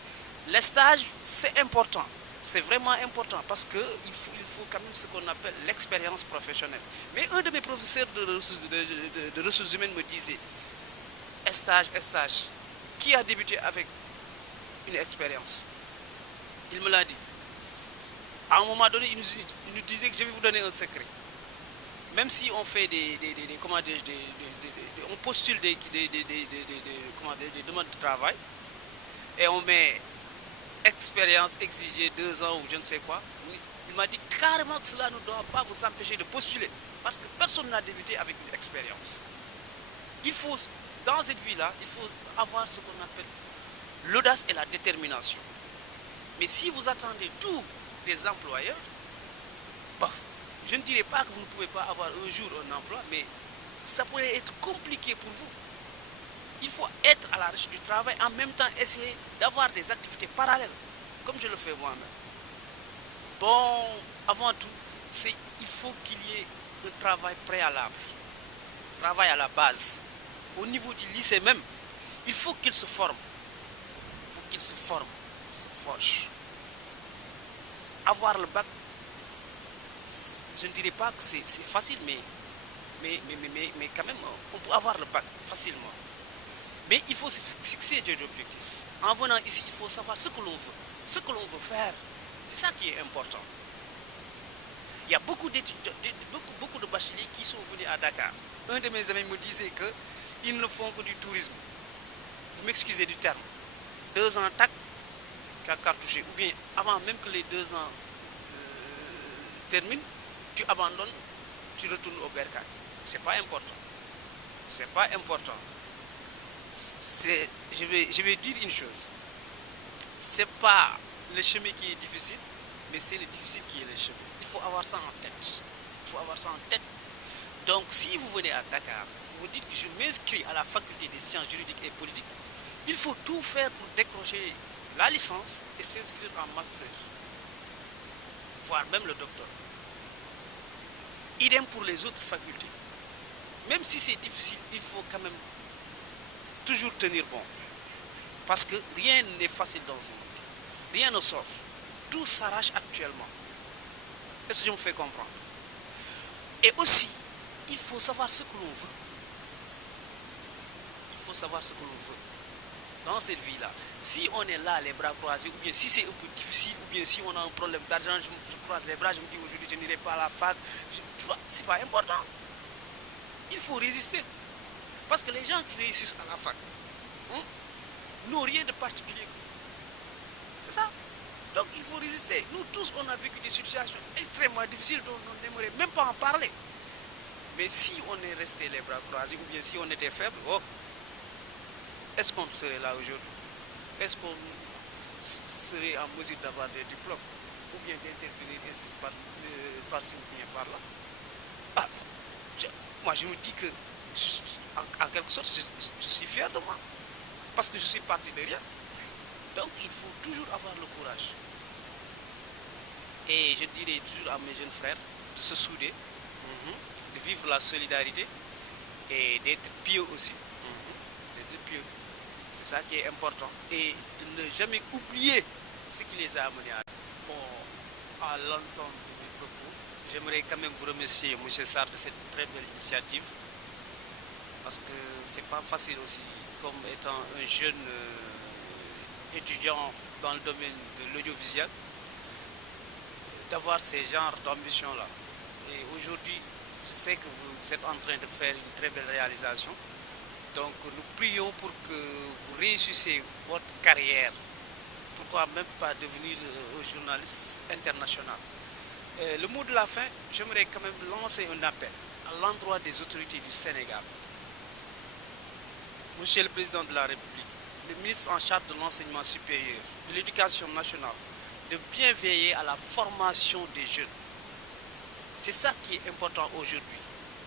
Les stages, c'est important. C'est vraiment important parce qu'il faut quand même ce qu'on appelle l'expérience professionnelle. Mais un de mes professeurs de ressources humaines me disait, stage, qui a débuté avec une expérience? Il me l'a dit. À un moment donné, il nous disait que je vais vous donner un secret. Même si on fait on postule des demandes de travail et on met expérience exigée 2 ans ou je ne sais quoi, il m'a dit carrément que cela ne doit pas vous empêcher de postuler parce que personne n'a débuté avec une expérience. Il faut, dans cette vie-là, il faut avoir ce qu'on appelle l'audace et la détermination. Mais si vous attendez tous des employeurs, bon, je ne dirais pas que vous ne pouvez pas avoir un jour un emploi, mais ça pourrait être compliqué pour vous. Il faut être à la recherche du travail, en même temps essayer d'avoir des activités parallèles, comme je le fais moi-même. Bon, avant tout, il faut qu'il y ait un travail préalable, un travail à la base. Au niveau du lycée même, il faut qu'il se forme. Il faut qu'il se forme, se forge. Avoir le bac, je ne dirais pas que c'est facile, mais quand même, on peut avoir le bac facilement. Mais il faut se fixer des objectifs. En venant ici, il faut savoir ce que l'on veut, ce que l'on veut faire. C'est ça qui est important. Il y a beaucoup d'étudiants, beaucoup de bacheliers qui sont venus à Dakar. Un de mes amis me disait qu'ils ne font que du tourisme. Vous m'excusez du terme. 2 ans, tac, cartouché. Ou bien avant même que les 2 ans terminent, tu abandonnes, tu retournes au bercail. C'est pas important. C'est pas important. Je vais dire une chose. C'est pas le chemin qui est difficile, mais c'est le difficile qui est le chemin. Il faut avoir ça en tête. Il faut avoir ça en tête. Donc, si vous venez à Dakar, vous dites que je m'inscris à la faculté des sciences juridiques et politiques, il faut tout faire pour décrocher la licence et s'inscrire en master, voire même le doctorat. Idem pour les autres facultés. Même si c'est difficile, il faut quand même toujours tenir bon. Parce que rien n'est facile dans ce monde. Rien ne s'offre. Tout s'arrache actuellement. Est-ce que je me fais comprendre? Et aussi, il faut savoir ce que l'on veut. Il faut savoir ce que l'on veut dans cette vie-là. Si on est là, les bras croisés, ou bien si c'est un peu difficile, ou bien si on a un problème d'argent, je croise les bras, je me dis aujourd'hui je n'irai pas à la fac, tu vois, c'est pas important. Il faut résister. Parce que les gens qui réussissent à la fac n'ont rien de particulier. C'est ça. Donc il faut résister. Nous tous, on a vécu des situations extrêmement difficiles dont on n'aimerait même pas en parler. Mais si on est resté les bras croisés, ou bien si on était faible, est-ce qu'on serait là aujourd'hui? Est-ce qu'on serait en mesure d'avoir des diplômes? Ou bien d'intervenir par-ci ou bien par-là? Moi, je me dis que, en quelque sorte, je suis fier de moi. Parce que je suis parti de rien. Donc, il faut toujours avoir le courage. Et je dirais toujours à mes jeunes frères de se souder, de vivre la solidarité et d'être pieux aussi. D'être pieux. C'est ça qui est important. Et de ne jamais oublier ce qui les a amenés à l'entendre de mes propos. J'aimerais quand même vous remercier, M. Sarr, de cette très belle initiative. Parce que c'est pas facile aussi, comme étant un jeune étudiant dans le domaine de l'audiovisuel, d'avoir ces genres d'ambition-là. Et aujourd'hui, je sais que vous êtes en train de faire une très belle réalisation. Donc nous prions pour que vous réussissiez votre carrière. Pourquoi même pas devenir journaliste international. Le mot de la fin, j'aimerais quand même lancer un appel à l'endroit des autorités du Sénégal. Monsieur le Président de la République, le ministre en charge de l'enseignement supérieur, de l'éducation nationale, de bien veiller à la formation des jeunes. C'est ça qui est important aujourd'hui.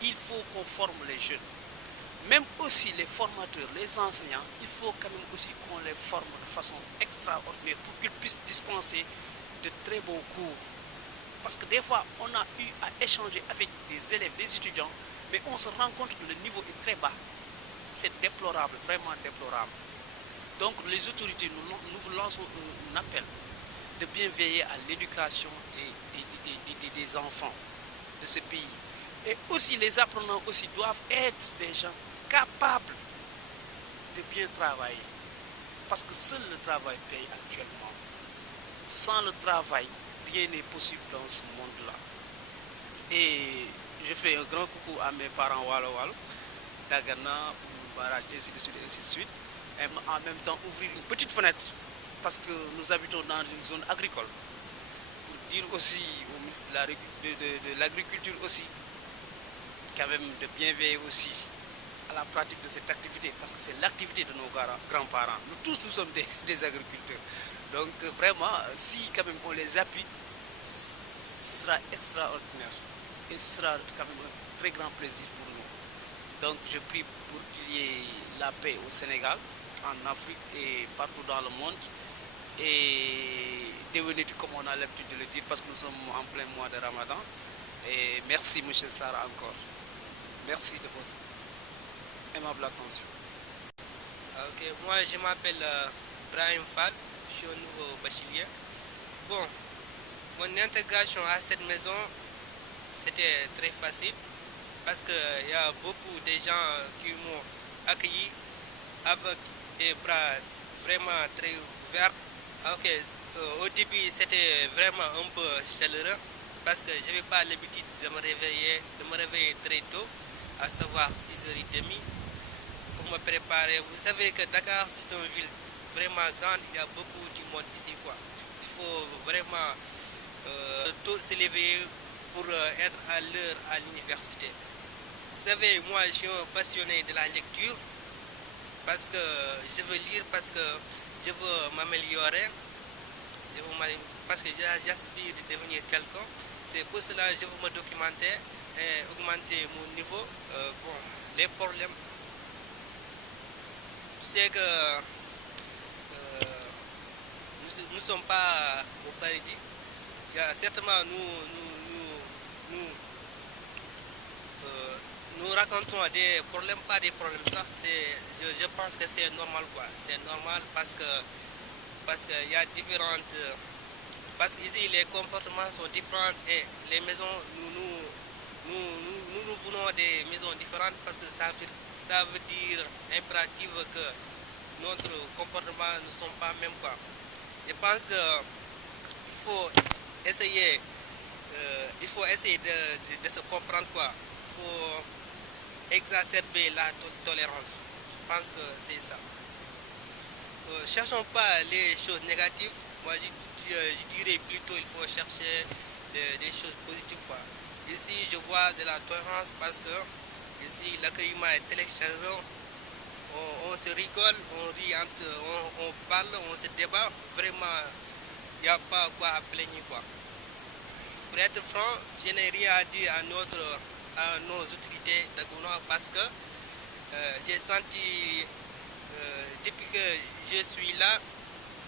Il faut qu'on forme les jeunes. Même aussi les formateurs, les enseignants, il faut quand même aussi qu'on les forme de façon extraordinaire pour qu'ils puissent dispenser de très bons cours. Parce que des fois, on a eu à échanger avec des élèves, des étudiants, mais on se rend compte que le niveau est très bas. C'est déplorable, vraiment déplorable. Donc les autorités, nous vous lançons un appel de bien veiller à l'éducation des enfants de ce pays. Et aussi les apprenants aussi doivent être des gens capables de bien travailler. Parce que seul le travail paye actuellement. Sans le travail, rien n'est possible dans ce monde-là. Et je fais un grand coucou à mes parents Walo Walo, Dagana, Baraj, ainsi de suite, ainsi de suite. Et en même temps ouvrir une petite fenêtre parce que nous habitons dans une zone agricole. Pour dire aussi au ministre de l'Agriculture aussi, quand même de bien veiller aussi à la pratique de cette activité, parce que c'est l'activité de nos grands-parents. Nous tous, nous sommes des agriculteurs. Donc vraiment, si quand même on les appuie, ce sera extraordinaire. Et ce sera quand même un très grand plaisir pour nous. Donc je prie pour qu'il y ait la paix au Sénégal, en Afrique et partout dans le monde. Et devenir, comme on a l'habitude de le dire, parce que nous sommes en plein mois de Ramadan. Et merci M. Sarr encore. Merci de votre aimable attention. Ok, moi je m'appelle Brahim Fall, je suis un nouveau bachelier. Bon, mon intégration à cette maison, c'était très facile parce qu'il y a beaucoup de gens qui m'ont accueilli avec des bras vraiment très ouverts. Ok, au début c'était vraiment un peu chaleureux parce que je n'avais pas l'habitude de me réveiller très tôt, à savoir 6h30 pour me préparer. Vous savez que Dakar c'est une ville vraiment grande, il y a beaucoup de monde ici quoi. Il faut vraiment tôt se lever pour être à l'heure à l'université. Vous savez, moi je suis un passionné de la lecture parce que je veux lire, parce que je veux m'améliorer, parce que j'aspire de devenir quelqu'un. C'est pour cela que je veux me documenter et augmenter mon niveau. Bon, les problèmes, c'est que nous ne sommes pas au paradis. Certainement, nous racontons des problèmes, pas des problèmes, ça, je pense que c'est normal, quoi. C'est normal parce que il y a différentes... parce qu'ici, les comportements sont différents et les maisons, nous venons des maisons différentes parce que ça veut dire impératif que notre comportement ne sont pas mêmes, quoi. Je pense que il faut essayer de se comprendre, quoi. Il faut exacerber la tolérance. Je pense que c'est ça. Cherchons pas les choses négatives. Moi, je dirais plutôt il faut chercher des choses positives, quoi. Ici, je vois de la tolérance parce que ici, l'accueillement est très chaleureux. On se rigole, on rit, on parle, on se débat. Vraiment, il n'y a pas quoi à plaigner, quoi. Pour être franc, je n'ai rien à dire à nos autorités dagonois parce que j'ai senti, depuis que je suis là,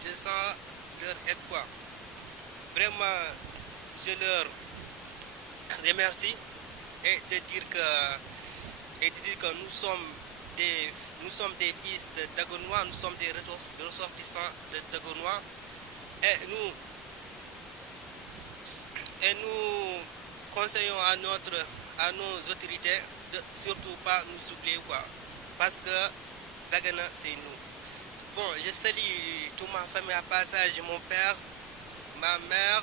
je sens leur aide, quoi. Vraiment, je leur remercie et de dire que nous sommes des fils de Dagonois, nous sommes des ressortissants de Dagonois et nous conseillons à nos autorités de surtout pas nous oublier, quoi, parce que Dagana c'est nous. Bon, je salue toute ma famille à passage, mon père, ma mère,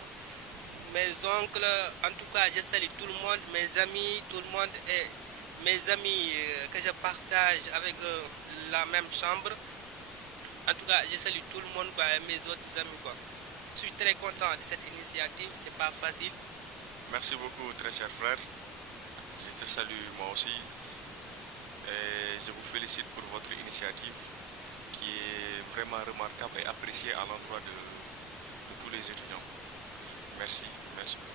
mes oncles, en tout cas je salue tout le monde, mes amis, tout le monde et mes amis que je partage avec la même chambre. En tout cas, je salue tout le monde, quoi, et mes autres amis, quoi. Je suis très content de cette initiative, c'est pas facile. Merci beaucoup, très cher frère. Je te salue moi aussi. Et je vous félicite pour votre initiative qui est vraiment remarquable et appréciée à l'endroit de tous les étudiants. Merci, merci beaucoup.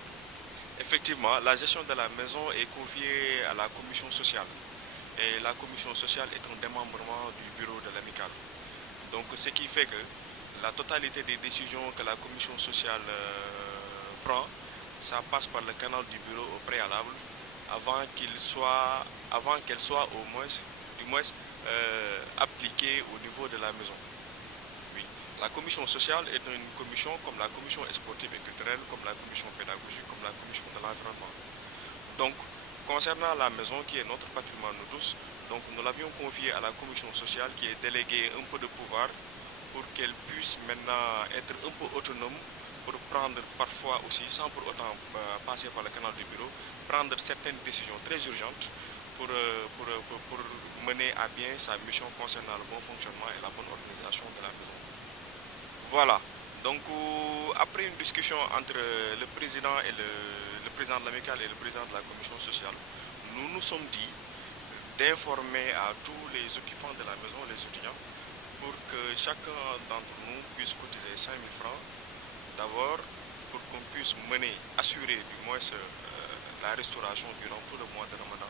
Effectivement, la gestion de la maison est confiée à la commission sociale. Et la commission sociale est un démembrement du bureau de l'amicale. Donc ce qui fait que la totalité des décisions que la commission sociale prend, ça passe par le canal du bureau au préalable avant qu'elle soit du moins appliquée au niveau de la maison. Oui. La commission sociale est une commission comme la commission sportive et culturelle, comme la commission pédagogique, comme la commission de l'environnement. Donc, concernant la maison qui est notre patrimoine nous tous, donc nous l'avions confiée à la commission sociale qui est déléguée un peu de pouvoir pour qu'elle puisse maintenant être un peu autonome pour prendre parfois aussi, sans pour autant passer par le canal du bureau, prendre certaines décisions très urgentes pour mener à bien sa mission concernant le bon fonctionnement et la bonne organisation de la maison. Voilà, donc après une discussion entre le président de l'amicale et le président de la commission sociale, nous nous sommes dit d'informer à tous les occupants de la maison, les étudiants, pour que chacun d'entre nous puisse cotiser 5 000 francs, d'abord pour qu'on puisse assurer du moins la restauration durant tout le mois de Ramadan.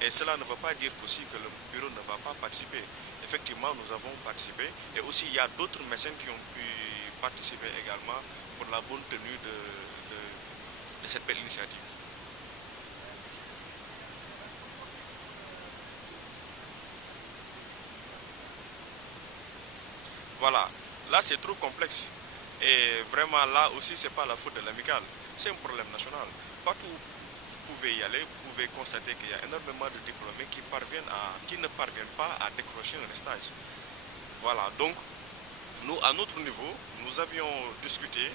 Et cela ne veut pas dire aussi que le bureau ne va pas participer. Effectivement, nous avons participé et aussi il y a d'autres mécènes qui ont pu participer également pour la bonne tenue de cette belle initiative. Voilà, là c'est trop complexe et vraiment là aussi c'est pas la faute de l'amicale, c'est un problème national. Partout où vous pouvez y aller, vous pouvez constater qu'il y a énormément de diplômés qui ne parviennent pas à décrocher un stage. Voilà, donc nous à notre niveau, nous avions discuté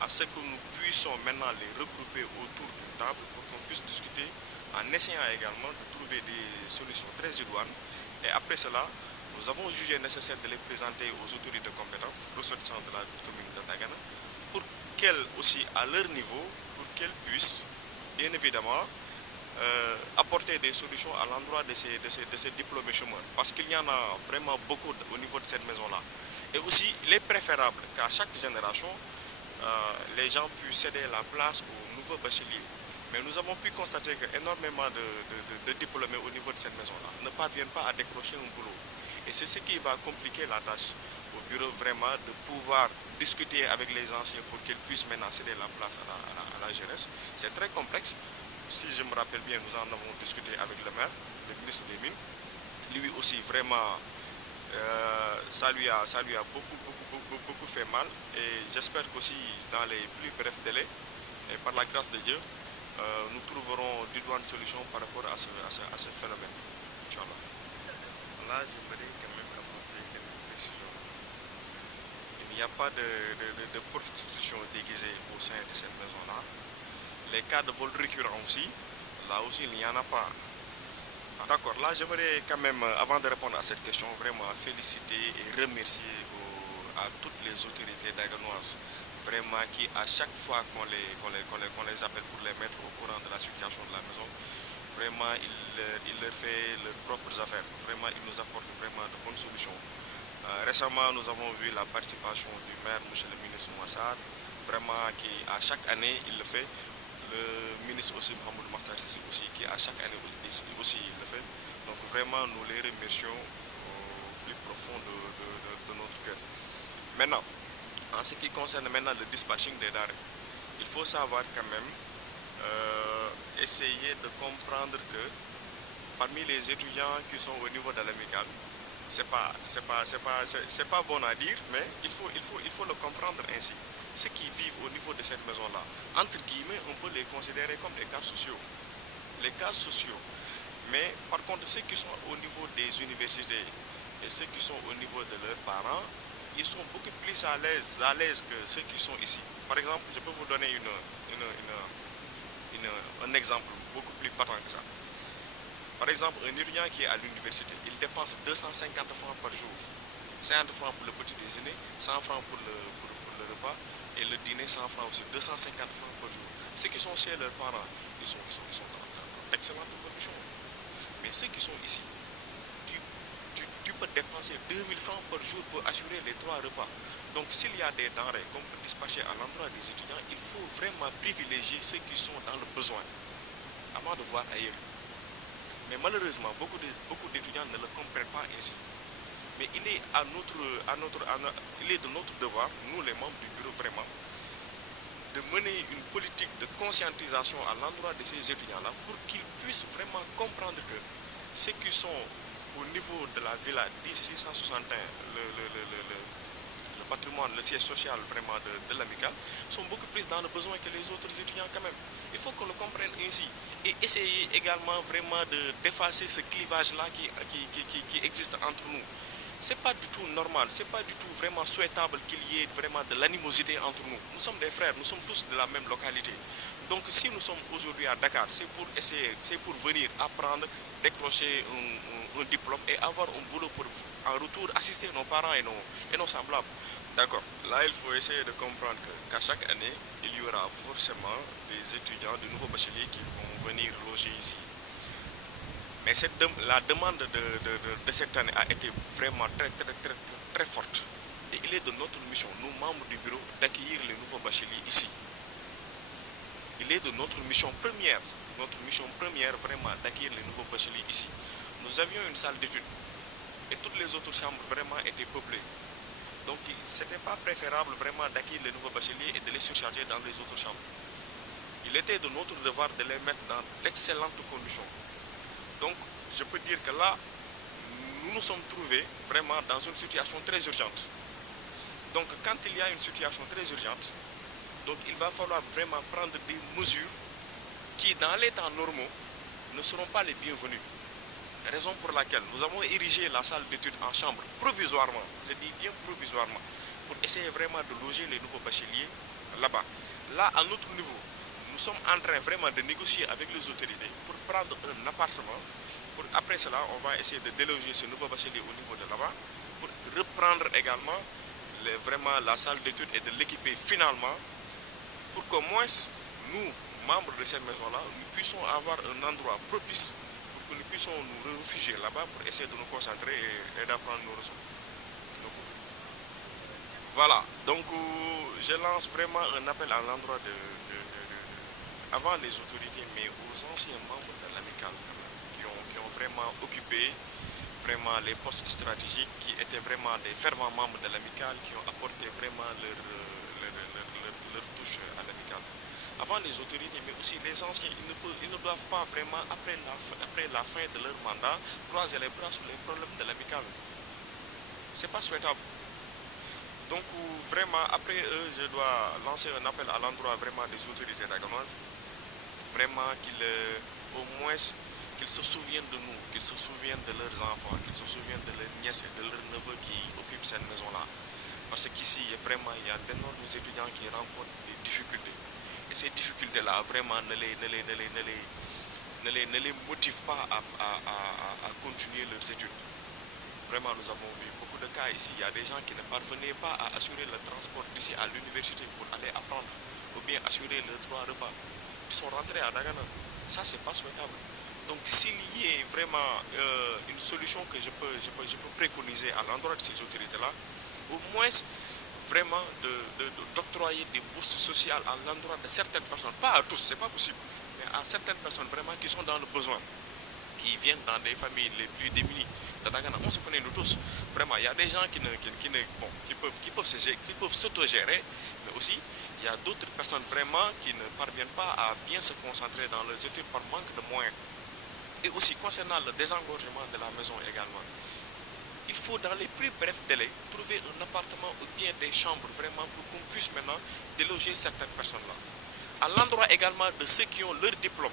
à ce que nous puissions maintenant les regrouper autour d'une table pour qu'on puisse discuter en essayant également de trouver des solutions très idoines. Et après cela, nous avons jugé nécessaire de les présenter aux autorités compétentes, ressortissants de la commune de Dagana, pour qu'elles aussi, à leur niveau, pour qu'elles puissent, bien évidemment, apporter des solutions à l'endroit de ces diplômés chômeurs. Parce qu'il y en a vraiment beaucoup au niveau de cette maison-là. Et aussi, il est préférable qu'à chaque génération, les gens puissent céder la place aux nouveaux bacheliers. Mais nous avons pu constater qu'énormément de diplômés au niveau de cette maison-là ne parviennent pas à décrocher un boulot. Et c'est ce qui va compliquer la tâche au bureau vraiment de pouvoir discuter avec les anciens pour qu'ils puissent maintenant céder la place à la jeunesse. C'est très complexe. si je me rappelle bien, nous en avons discuté avec le maire, le ministre des Mines. Lui aussi, vraiment, ça lui a beaucoup fait mal. Et j'espère qu'aussi, dans les plus brefs délais, et par la grâce de Dieu, nous trouverons du doigt une solution par rapport à ce phénomène. Inch'Allah. Là, j'aimerais quand même apporter quelques précisions. Il n'y a pas de prostitution déguisée au sein de cette maison-là. Les cas de vol récurrents aussi, là aussi, il n'y en a pas. D'accord, là, j'aimerais quand même, avant de répondre à cette question, vraiment féliciter et remercier à toutes les autorités daganoises, vraiment qui, à chaque fois qu'on les appelle pour les mettre au courant de la situation de la maison, vraiment, il leur fait leurs propres affaires. Vraiment, ils nous apportent vraiment de bonnes solutions. Récemment, nous avons vu la participation du maire, M. le ministre Mouassar, vraiment qui, à chaque année, il le fait. Le ministre aussi, Mohamed Makhtar Sissi aussi, qui à chaque année aussi le fait. Donc vraiment, nous les remercions au plus profond de notre cœur. Maintenant, en ce qui concerne maintenant le dispatching des denrées, il faut savoir quand même essayer de comprendre que parmi les étudiants qui sont au niveau de l'amicale, c'est pas bon à dire, mais il faut le comprendre ainsi. Ceux qui vivent au niveau de cette maison-là, entre guillemets, on peut les considérer comme des cas sociaux. Les cas sociaux. Mais par contre, ceux qui sont au niveau des universités et ceux qui sont au niveau de leurs parents, ils sont beaucoup plus à l'aise que ceux qui sont ici. Par exemple, je peux vous donner un exemple beaucoup plus patent que ça. Par exemple, un étudiant qui est à l'université, il dépense 250 francs par jour. 50 francs pour le petit déjeuner, 100 francs pour le repas et le dîner, 100 francs aussi. 250 francs par jour. Ceux qui sont chez leurs parents, ils sont dans d'excellentes conditions. Mais ceux qui sont ici, tu peux dépenser 2000 francs par jour pour assurer les 3 repas. Donc s'il y a des denrées qu'on peut dispatcher à l'endroit des étudiants, il faut vraiment privilégier ceux qui sont dans le besoin avant de voir ailleurs. Mais malheureusement, beaucoup d'étudiants ne le comprennent pas ainsi. Mais il est de notre devoir, nous les membres du bureau vraiment, de mener une politique de conscientisation à l'endroit de ces étudiants-là pour qu'ils puissent vraiment comprendre que ceux qui sont au niveau de la villa 10661, le patrimoine, le siège social vraiment de l'amicale, sont beaucoup plus dans le besoin que les autres étudiants quand même. Il faut qu'on le comprenne ainsi et essayer également vraiment d'effacer ce clivage-là qui existe entre nous. C'est pas du tout normal, c'est pas du tout vraiment souhaitable qu'il y ait vraiment de l'animosité entre nous. Nous sommes des frères, nous sommes tous de la même localité. Donc si nous sommes aujourd'hui à Dakar, c'est pour venir apprendre, décrocher un diplôme et avoir un boulot pour en retour assister nos parents et nos semblables. D'accord. Là, il faut essayer de comprendre qu'à chaque année, il y aura forcément des étudiants, de nouveaux bacheliers qui vont venir loger ici. Mais la demande de cette année a été vraiment très forte. Et il est de notre mission, nous membres du bureau, d'accueillir les nouveaux bacheliers ici. Il est de notre mission première vraiment d'accueillir les nouveaux bacheliers ici. Nous avions une salle d'études et toutes les autres chambres vraiment étaient peuplées. Donc ce n'était pas préférable vraiment d'accueillir les nouveaux bacheliers et de les surcharger dans les autres chambres. Il était de notre devoir de les mettre dans d'excellentes conditions. Donc je peux dire que là, nous nous sommes trouvés vraiment dans une situation très urgente. Donc quand il y a une situation très urgente, donc il va falloir vraiment prendre des mesures qui dans les temps normaux ne seront pas les bienvenues. Raison pour laquelle nous avons érigé la salle d'études en chambre provisoirement, je dis bien provisoirement, pour essayer vraiment de loger les nouveaux bacheliers là-bas. Là, à notre niveau, nous sommes en train vraiment de négocier avec les autorités pour prendre un appartement. Après cela, on va essayer de déloger ces nouveaux bacheliers au niveau de là-bas pour reprendre également vraiment la salle d'études et de l'équiper finalement pour qu'au moins nous, membres de cette maison-là, nous puissions avoir un endroit propice pour que nous puissions nous réfugier là-bas pour essayer de nous concentrer et d'apprendre nos leçons. Voilà, donc je lance vraiment un appel à l'endroit avant les autorités, mais aux anciens membres de l'amicale qui ont vraiment occupé vraiment les postes stratégiques, qui étaient vraiment des fervents membres de l'amicale, qui ont apporté vraiment leur touche à l'amicale. avant les autorités, mais aussi les anciens. Ils ne doivent pas vraiment, après la fin de leur mandat, croiser les bras sur les problèmes de l'amicale. Ce n'est pas souhaitable. Donc vraiment, après eux, je dois lancer un appel à l'endroit vraiment des autorités daganoises, vraiment au moins qu'ils se souviennent de nous, qu'ils se souviennent de leurs enfants, qu'ils se souviennent de leurs nièces et de leurs neveux qui occupent cette maison-là. Parce qu'ici, vraiment, il y a d'énormes étudiants qui rencontrent des difficultés. Et ces difficultés-là, vraiment, ne les motivent pas à continuer leurs études. Vraiment, nous avons vu beaucoup de cas ici. Il y a des gens qui ne parvenaient pas à assurer le transport d'ici à l'université pour aller apprendre, ou bien assurer leurs 3 repas. Ils sont rentrés à Dagana. Ça, c'est pas souhaitable. Donc, s'il y a vraiment une solution que je peux préconiser à l'endroit de ces autorités-là, au moins vraiment d'octroyer des bourses sociales à l'endroit de certaines personnes, pas à tous, c'est pas possible, mais à certaines personnes vraiment qui sont dans le besoin, qui viennent dans des familles les plus démunies de Dagana. On se connaît nous tous. Vraiment, il y a des gens qui peuvent s'autogérer, mais aussi il y a d'autres personnes vraiment qui ne parviennent pas à bien se concentrer dans leurs études par manque de moyens. Et aussi concernant le désengorgement de la maison également, il faut dans les plus brefs délais trouver un appartement ou bien des chambres vraiment pour qu'on puisse maintenant déloger certaines personnes-là. À l'endroit également de ceux qui ont leur diplôme,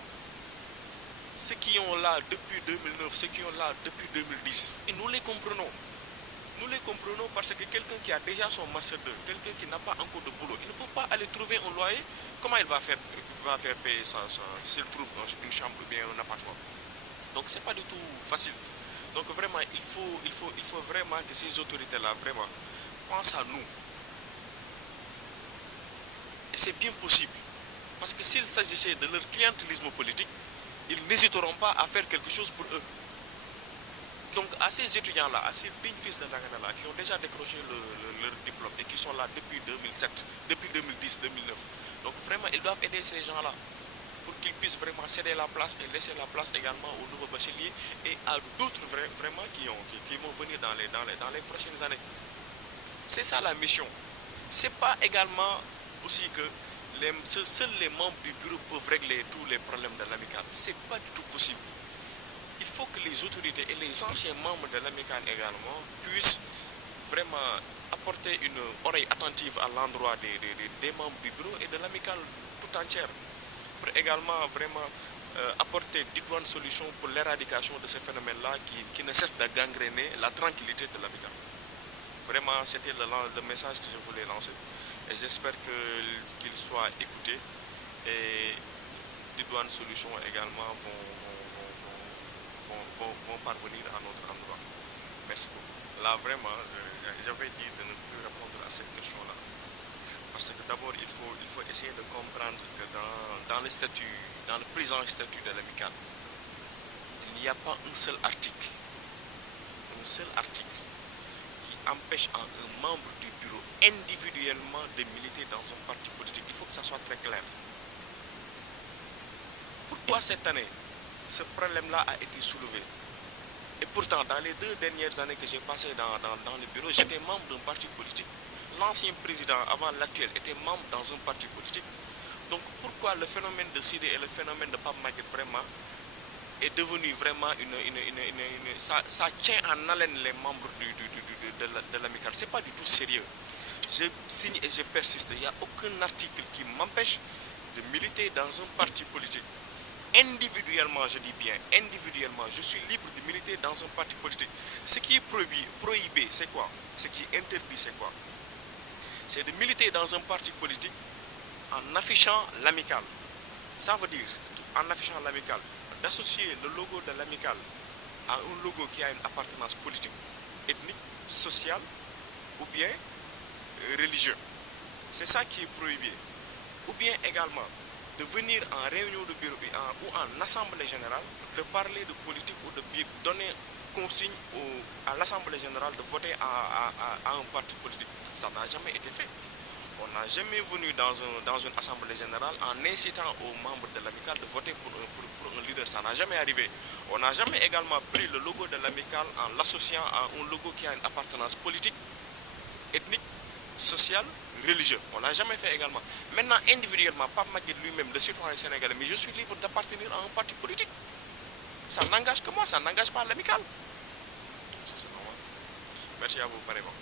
ceux qui ont là depuis 2009, ceux qui ont là depuis 2010, et nous les comprenons. Nous les comprenons parce que quelqu'un qui a déjà son master 2, quelqu'un qui n'a pas encore de boulot, il ne peut pas aller trouver un loyer. Comment il va faire payer s'il trouve une chambre ou bien un appartement? Donc c'est pas du tout facile. Donc vraiment, il faut vraiment que ces autorités-là vraiment pensent à nous. Et c'est bien possible. Parce que s'il s'agissait de leur clientélisme politique, ils n'hésiteront pas à faire quelque chose pour eux. Donc à ces étudiants-là, à ces dignes fils de Dagana-là, qui ont déjà décroché leur diplôme et qui sont là depuis 2007, depuis 2010, 2009. Donc vraiment, ils doivent aider ces gens-là pour qu'ils puissent vraiment céder la place et laisser la place également aux nouveaux bacheliers et à d'autres vraiment qui vont venir dans les prochaines années. C'est ça la mission. C'est pas également aussi que seuls les membres du bureau peuvent régler tous les problèmes de l'amicale. C'est pas du tout possible. Il faut que les autorités et les anciens membres de l'amicale également puissent vraiment apporter une oreille attentive à l'endroit des membres du bureau et de l'amicale tout entière, pour également vraiment apporter d'idoines solutions pour l'éradication de ces phénomènes-là qui ne cessent de gangréner la tranquillité de l'amicale. Vraiment, c'était le message que je voulais lancer. Et j'espère qu'il soit écouté et d'idoines solutions également vont parvenir à notre endroit. Merci beaucoup. Là, vraiment, j'avais dit de ne plus répondre à cette question-là. Parce que d'abord, il faut essayer de comprendre que dans le présent statut de l'amicale, il n'y a pas un seul article qui empêche à un membre du bureau individuellement de militer dans un parti politique. Il faut que ça soit très clair. Pourquoi cette année, ce problème-là a été soulevé? Et pourtant, dans les 2 dernières années que j'ai passées dans le bureau, j'étais membre d'un parti politique. L'ancien président, avant l'actuel, était membre dans un parti politique. Donc pourquoi le phénomène de Sidé et le phénomène de Pape Maguette vraiment est devenu vraiment ça tient en haleine les membres de l'amicale. C'est pas du tout sérieux. Je signe et je persiste. Il n'y a aucun article qui m'empêche de militer dans un parti politique. Individuellement, je dis bien, individuellement, je suis libre de militer dans un parti politique. Ce qui est prohibé, c'est quoi? Ce qui est interdit, c'est quoi? C'est de militer dans un parti politique en affichant l'amicale. Ça veut dire, en affichant l'amicale, d'associer le logo de l'amicale à un logo qui a une appartenance politique, ethnique, sociale ou bien religieux. C'est ça qui est prohibé. Ou bien également de venir en réunion de bureau ou en assemblée générale, de parler de politique ou de donner consigne à l'assemblée générale de voter à un parti politique. Ça n'a jamais été fait. On n'a jamais venu dans une assemblée générale en incitant aux membres de l'amicale de voter pour un leader. Ça n'a jamais arrivé. On n'a jamais également pris le logo de l'amicale en l'associant à un logo qui a une appartenance politique, ethnique, social, religieux. On l'a jamais fait également. Maintenant, individuellement, Pape Maguette lui-même, le citoyen sénégalais, mais je suis libre d'appartenir à un parti politique. Ça n'engage que moi, ça n'engage pas l'amical. C'est normal. Merci à vous, pareillement.